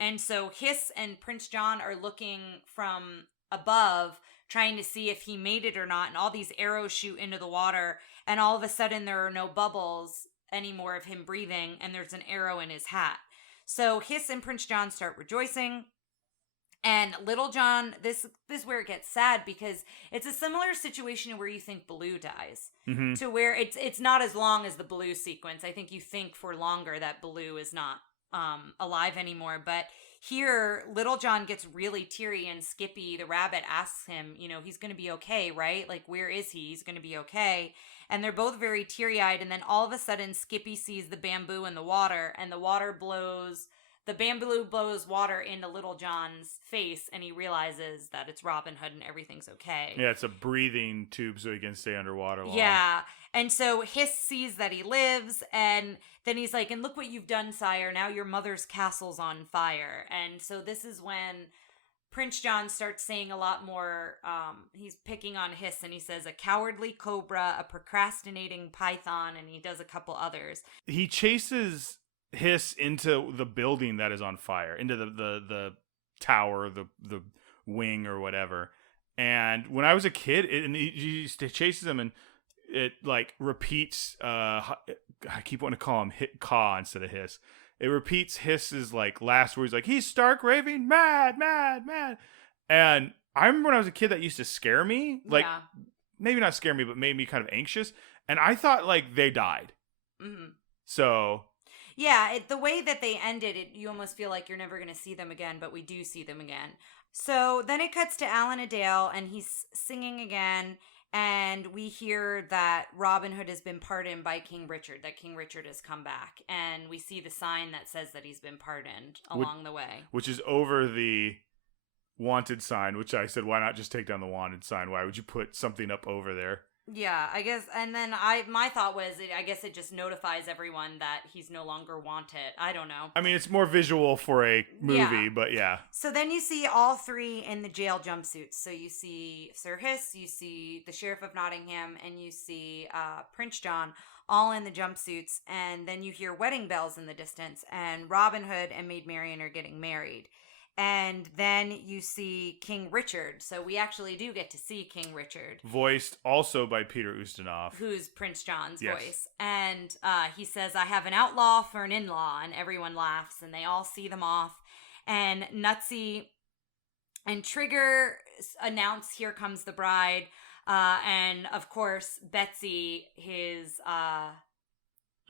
And so Hiss and Prince John are looking from above, trying to see if he made it or not, and all these arrows shoot into the water, and all of a sudden there are no bubbles anymore of him breathing, and there's an arrow in his hat. So Hiss and Prince John start rejoicing, and Little John, this is where it gets sad, because it's a similar situation where you think Baloo dies, mm-hmm. to where it's not as long as the Baloo sequence. I think you think for longer that Baloo is not alive anymore, but here, Little John gets really teary, and Skippy, the rabbit, asks him, he's going to be okay, right? Like, where is he? He's going to be okay. And they're both very teary-eyed, and then all of a sudden, Skippy sees the bamboo in the water, and the bamboo blows water into Little John's face, and he realizes that it's Robin Hood and everything's okay. Yeah, it's a breathing tube so he can stay underwater long. Yeah, and so Hiss sees that he lives, and then he's like, and look what you've done, sire. Now your mother's castle's on fire. And so this is when Prince John starts saying a lot more. He's picking on Hiss, and he says, a cowardly cobra, a procrastinating python, and he does a couple others. He chases Hiss into the building that is on fire, into the tower, the wing or whatever. And when I was a kid, he chases him, and it like repeats. I keep wanting to call him Caw instead of Hiss. It repeats Hiss's like last words, like he's stark raving mad, mad, mad. And I remember when I was a kid, that used to scare me. Like maybe not scare me, but made me kind of anxious. And I thought like they died. Mm-hmm. So. Yeah, the way that they ended it, you almost feel like you're never going to see them again, but we do see them again. So then it cuts to Alan Adale, and he's singing again, and we hear that Robin Hood has been pardoned by King Richard, that King Richard has come back, and we see the sign that says that he's been pardoned along the way. Which is over the wanted sign, which I said, why not just take down the wanted sign? Why would you put something up over there? Yeah, I guess, and then my thought was, I guess it just notifies everyone that he's no longer wanted. I don't know. I mean, it's more visual for a movie, Yeah. but yeah. So then you see all three in the jail jumpsuits. So you see Sir Hiss, you see the Sheriff of Nottingham, and you see Prince John all in the jumpsuits. And then you hear wedding bells in the distance, and Robin Hood and Maid Marian are getting married. And then you see King Richard. So we actually do get to see King Richard. Voiced also by Peter Ustinov. Who's Prince John's Yes. voice. And he says, I have an outlaw for an in-law. And everyone laughs, and they all see them off. And Nutsy and Trigger announce, here comes the bride. And, of course, Betsy, his...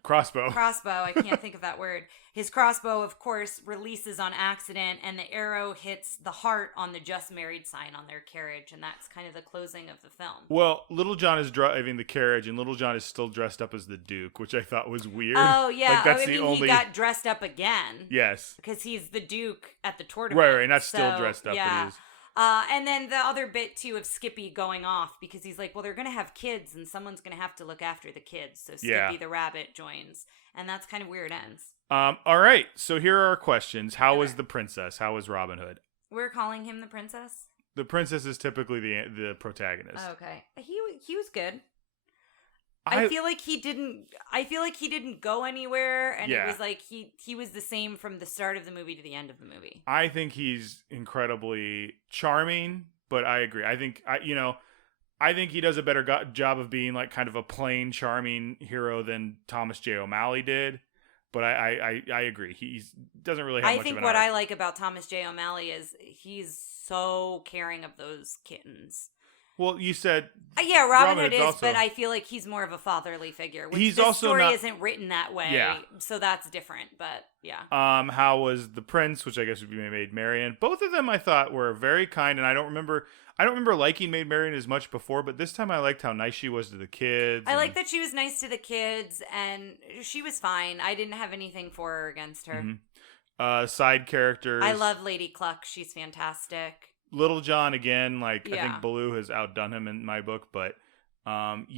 Crossbow. I can't think of that word. His crossbow, of course, releases on accident, and the arrow hits the heart on the just married sign on their carriage, and that's kind of the closing of the film. Well, Little John is driving the carriage, and Little John is still dressed up as the Duke, which I thought was weird. Oh, yeah. Like, that's he got dressed up again. Yes. Because he's the Duke at the tournament. Right, not still dressed up, yeah. but he is. And then the other bit, too, of Skippy going off, because he's like, well, they're going to have kids, and someone's going to have to look after the kids. So Skippy the rabbit joins. And that's kind of where it ends. All right, so here are our questions. How was the princess? How was Robin Hood? We're calling him the princess? The princess is typically the protagonist. Okay. He was good. I feel like he didn't go anywhere, and it was like he was the same from the start of the movie to the end of the movie. I think he's incredibly charming, but I agree. I think he does a better job of being like kind of a plain charming hero than Thomas J. O'Malley did. But I agree. He doesn't really have much of an I think what arc. I like about Thomas J. O'Malley is he's so caring of those kittens. Well, you said Robin Hood is, also, but I feel like he's more of a fatherly figure. Which he's this also story not, isn't written that way, so that's different. But yeah. How was the prince, which I guess would be Maid Marian? Both of them I thought were very kind, and I don't remember liking Maid Marian as much before, but this time I liked how nice she was to the kids. I like that she was nice to the kids, and she was fine. I didn't have anything for or against her. Mm-hmm. Side characters. I love Lady Cluck. She's fantastic. Little John again, I think Baloo has outdone him in my book, but other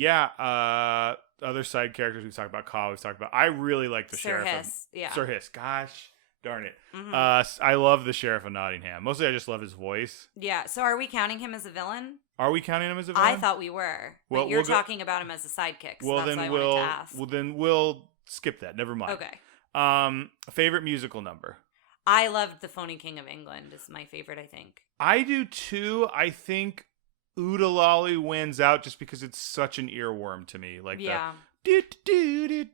side characters we've talked about. Cobb, we've talked about. I really like the Sir sheriff. Hiss, Sir Hiss. Gosh darn it. Mm-hmm. I love the sheriff of Nottingham. Mostly, I just love his voice. Yeah. So, are we counting him as a villain? Are we counting him as a villain? I thought we were, but you're talking about him as a sidekick. So that's why I wanted to ask. Well, then we'll skip that. Never mind. Okay. Favorite musical number. I loved The Phony King of England. Is my favorite, I think. I do too. I think OO-DE-LALLY wins out just because it's such an earworm to me. Like the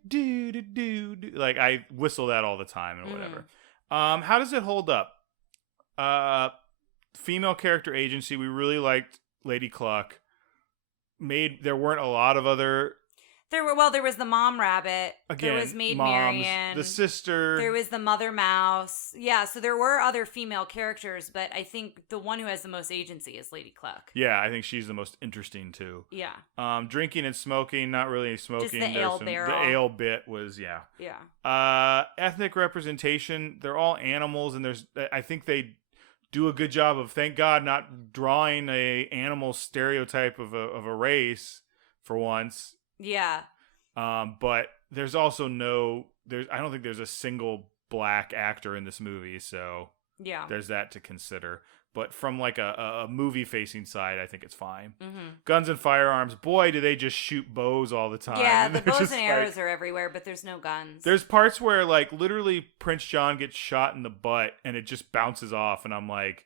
do. Like I whistle that all the time and whatever. How does it hold up? Female character agency. We really liked Lady Cluck. There weren't a lot of other. There was the mom rabbit. Again, there was Maid moms, Marian. the sister. There was the mother mouse. Yeah, so there were other female characters, but I think the one who has the most agency is Lady Cluck. Yeah, I think she's the most interesting too. Yeah. Drinking and smoking, not really smoking. Just the ale barrel. The ale bit was Yeah. Ethnic representation. They're all animals, and I think they do a good job of, thank God, not drawing a animal stereotype of a race for once. Yeah. But there's also I don't think there's a single black actor in this movie, so yeah, there's that to consider. But from like a movie facing side, I think it's fine. Mm-hmm. Guns and Firearms, boy, do they just shoot bows all the time. Yeah, the bows and arrows are everywhere, but there's no guns. There's parts where like literally Prince John gets shot in the butt and it just bounces off, and I'm like,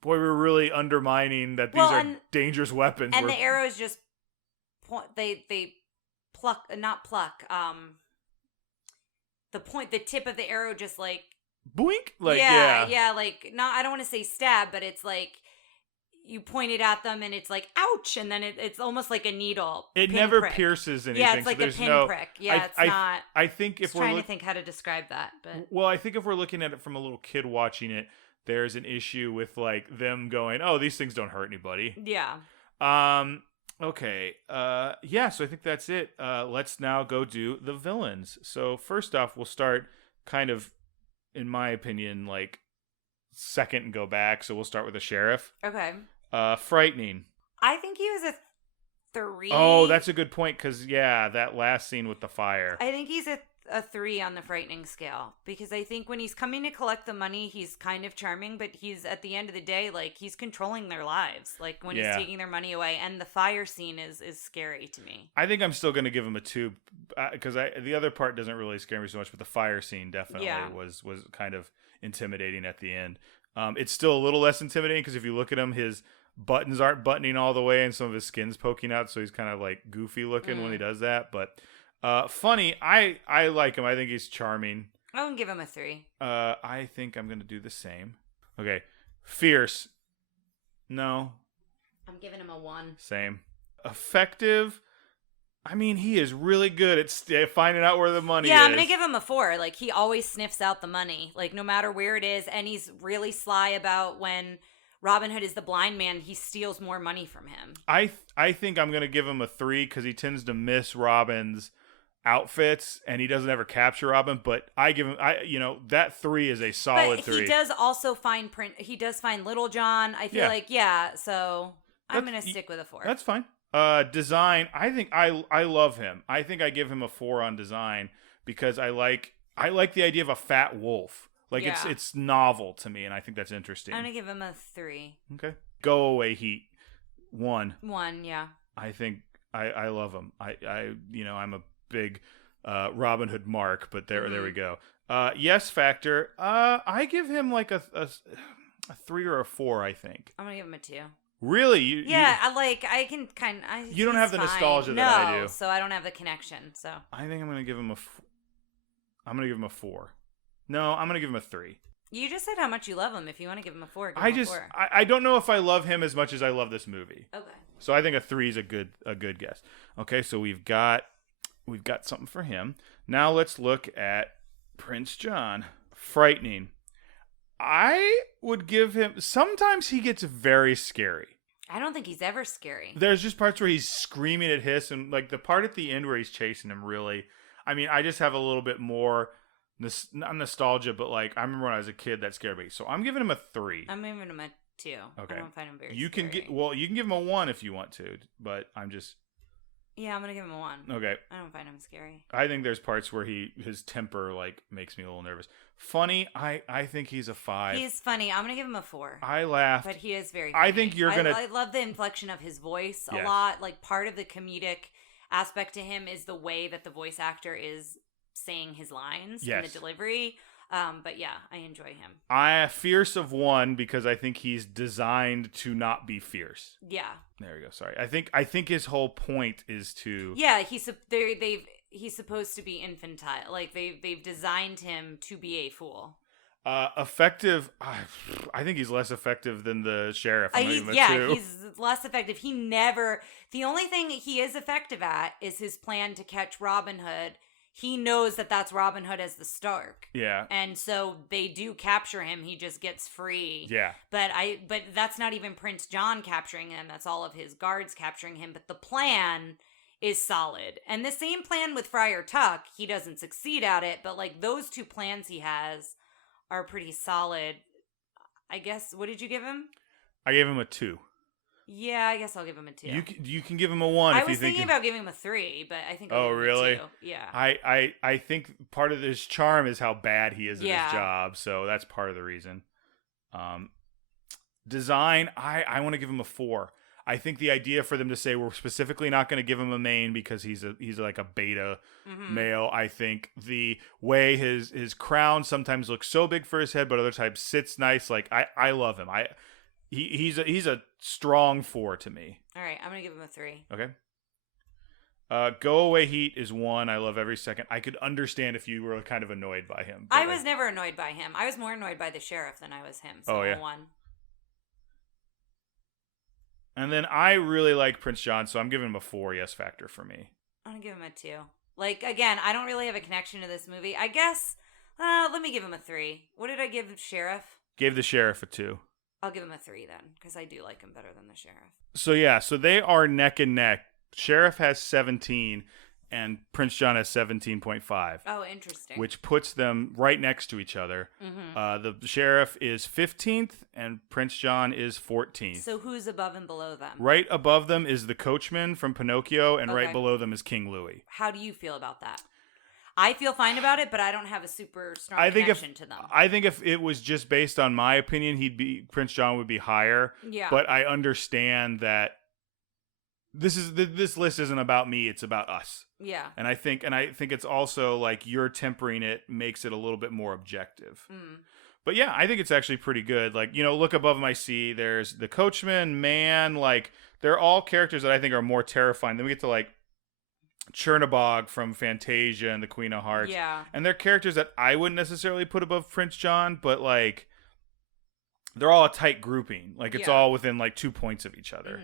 boy, we're really undermining that these are dangerous weapons. And the arrows just they pluck, not pluck. The tip of the arrow just like boink, like like not. I don't want to say stab, but it's like you point it at them and it's like ouch, and then it's almost like a needle. It never pierces anything. Yeah, it's like a pinprick. Yeah, it's not. I think if we're trying to think how to describe that, but I think if we're looking at it from a little kid watching it, there's an issue with like them going, oh, these things don't hurt anybody. Yeah. Okay. So I think that's it. Let's now go do the villains. So first off, we'll start kind of, in my opinion, like second and go back. So we'll start with the sheriff. Okay. Frightening. I think he was a 3. 3. Oh, that's a good point, because, that last scene with the fire. I think he's a 3 on the frightening scale, because I think when he's coming to collect the money, he's kind of charming, but he's, at the end of the day, like, he's controlling their lives, like, when he's taking their money away, and the fire scene is scary to me. I think I'm still going to give him a 2, because the other part doesn't really scare me so much, but the fire scene definitely was kind of intimidating at the end. It's still a little less intimidating, because if you look at him, his buttons aren't buttoning all the way, and some of his skin's poking out, so he's kind of, like, goofy looking when he does that, but... funny. I like him. I think he's charming. I would give him a 3. I think I'm gonna do the same. Okay, fierce. No. I'm giving him a 1. Same. Effective. I mean, he is really good at finding out where the money is. Yeah, I'm gonna give him a 4. Like, he always sniffs out the money, like, no matter where it is, and he's really sly about when Robin Hood is the blind man, he steals more money from him. I think I'm gonna give him a 3, because he tends to miss Robin's outfits, and he doesn't ever capture Robin, but I give him, that 3 is a solid 3. He does also find Little John. I feel like, so I'm going to stick with a 4. That's fine. Design, I think I love him. I think I give him a 4 on design, because I like the idea of a fat wolf. Like, it's novel to me, and I think that's interesting. I'm going to give him a 3. Okay. Go away, Heat. 1. 1, yeah. I think I love him. I'm a big Robin Hood mark, but there we go. Yes factor. I give him like a 3 or a 4. I think I'm gonna give him a 2. Really? I can kind of. You don't have the nostalgia that I do, so I don't have the connection. So I think I'm gonna give him a 4. No, I'm gonna give him a 3. You just said how much you love him. If you want to give him a 4, give him a 4. I don't know if I love him as much as I love this movie. Okay. So I think a 3 is a good guess. Okay, so we've got something for him. Now let's look at Prince John. Frightening. I would give him... Sometimes he gets very scary. I don't think he's ever scary. There's just parts where he's screaming at Hiss, and like the part at the end where he's chasing him, really... I mean, I just have a little bit more... not nostalgia, but like, I remember when I was a kid, that scared me. So I'm giving him a 3. I'm giving him a 2. Okay. I don't find him very you scary. You can give him a 1 if you want to, but I'm just... Yeah, I'm gonna give him a 1. Okay. I don't find him scary. I think there's parts where his temper like makes me a little nervous. Funny, I think he's a 5. He's funny. I'm gonna give him a 4. I laughed. But he is very funny. I think you're gonna... I love the inflection of his voice a lot. Like, part of the comedic aspect to him is the way that the voice actor is saying his lines and the delivery. But yeah, I enjoy him. I fierce of 1 because I think he's designed to not be fierce. Yeah. There we go. Sorry. I think his whole point is to... Yeah, he's supposed to be infantile. Like, they've designed him to be a fool. Effective. I think he's less effective than the sheriff. He's less effective. The only thing he is effective at is his plan to catch Robin Hood. He knows that that's Robin Hood as the Stark. Yeah. And so they do capture him. He just gets free. Yeah. But that's not even Prince John capturing him. That's all of his guards capturing him. But the plan is solid. And the same plan with Friar Tuck. He doesn't succeed at it. But like, those 2 plans he has are pretty solid. I guess, what did you give him? I gave him a 2. Yeah, I guess I'll give him a 2. You can give him a 1 if you think... I was thinking about giving him a 3, but I think I'll give him a 2. Yeah. I think part of his charm is how bad he is at his job, so that's part of the reason. Design, I want to give him a 4. I think the idea for them to say we're specifically not going to give him a mane because he's like a beta male. I think the way his crown sometimes looks so big for his head, but other times sits nice. Like, I love him. He's a strong 4 to me. All right, I'm gonna give him a 3. Okay. Go Away Heat is 1. I love every second. I could understand if you were kind of annoyed by him. I was never annoyed by him. I was more annoyed by the sheriff than I was him. So 1. And then I really like Prince John, so I'm giving him a 4 yes factor for me. I'm gonna give him a 2. Like, again, I don't really have a connection to this movie. I guess, let me give him a 3. What did I give the sheriff? Gave the sheriff a 2. I'll give him a 3 then, because I do like him better than the sheriff. So they are neck and neck. Sheriff has 17, and Prince John has 17.5. Oh, interesting. Which puts them right next to each other. The sheriff is 15th, and Prince John is 14th. So who's above and below them? Right above them is the coachman from Pinocchio, and right Okay. below them is King Louis. How do you feel about that? I feel fine about it, but I don't have a super strong connection to them. I think if it was just based on my opinion, Prince John would be higher. Yeah. But I understand that this list isn't about me; it's about us. Yeah. And I think it's also like you're tempering it makes it a little bit more objective. But yeah, I think it's actually pretty good. Like, look above them, I see there's the coachman, man, like they're all characters that I think are more terrifying. Then we get to like Chernabog from Fantasia and the Queen of Hearts. Yeah. And they're characters that I wouldn't necessarily put above Prince John, but like they're all a tight grouping. Like it's all within like 2 points of each other.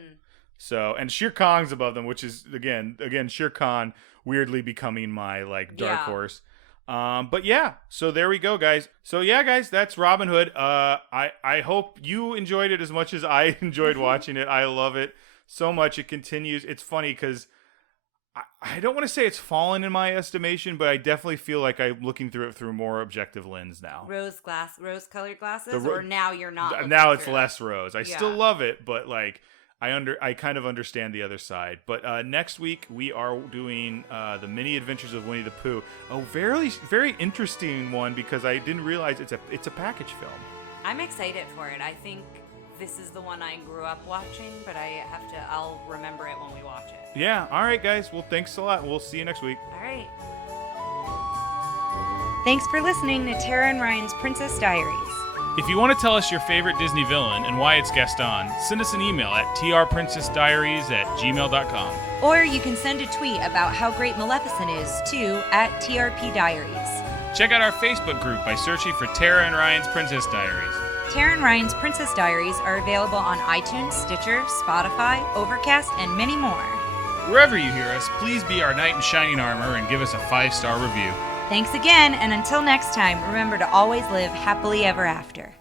So, and Shere Khan's above them, which is again Shere Khan weirdly becoming my like dark horse. But yeah, so there we go, guys. So yeah, guys, that's Robin Hood. I hope you enjoyed it as much as I enjoyed watching it. I love it so much. It continues. It's funny because I don't want to say it's fallen in my estimation, but I definitely feel like I'm looking through it through a more objective lens now. Rose-colored glasses, or now you're not. Now it's less rose. I still love it, but like I kind of understand the other side. But next week we are doing the Mini Adventures of Winnie the Pooh. A very, very interesting one because I didn't realize it's a package film. I'm excited for it. I think this is the one I grew up watching, but I'll remember it when we watch it. Yeah. All right, guys. Well, thanks a lot. We'll see you next week. All right. Thanks for listening to Tara and Ryan's Princess Diaries. If you want to tell us your favorite Disney villain and why it's Gaston, send us an email at trprincessdiaries@gmail.com. Or you can send a tweet about how great Maleficent is to @TRPDiaries. Check out our Facebook group by searching for Tara and Ryan's Princess Diaries. Tara and Ryan's Princess Diaries are available on iTunes, Stitcher, Spotify, Overcast, and many more. Wherever you hear us, please be our knight in shining armor and give us a 5-star review. Thanks again, and until next time, remember to always live happily ever after.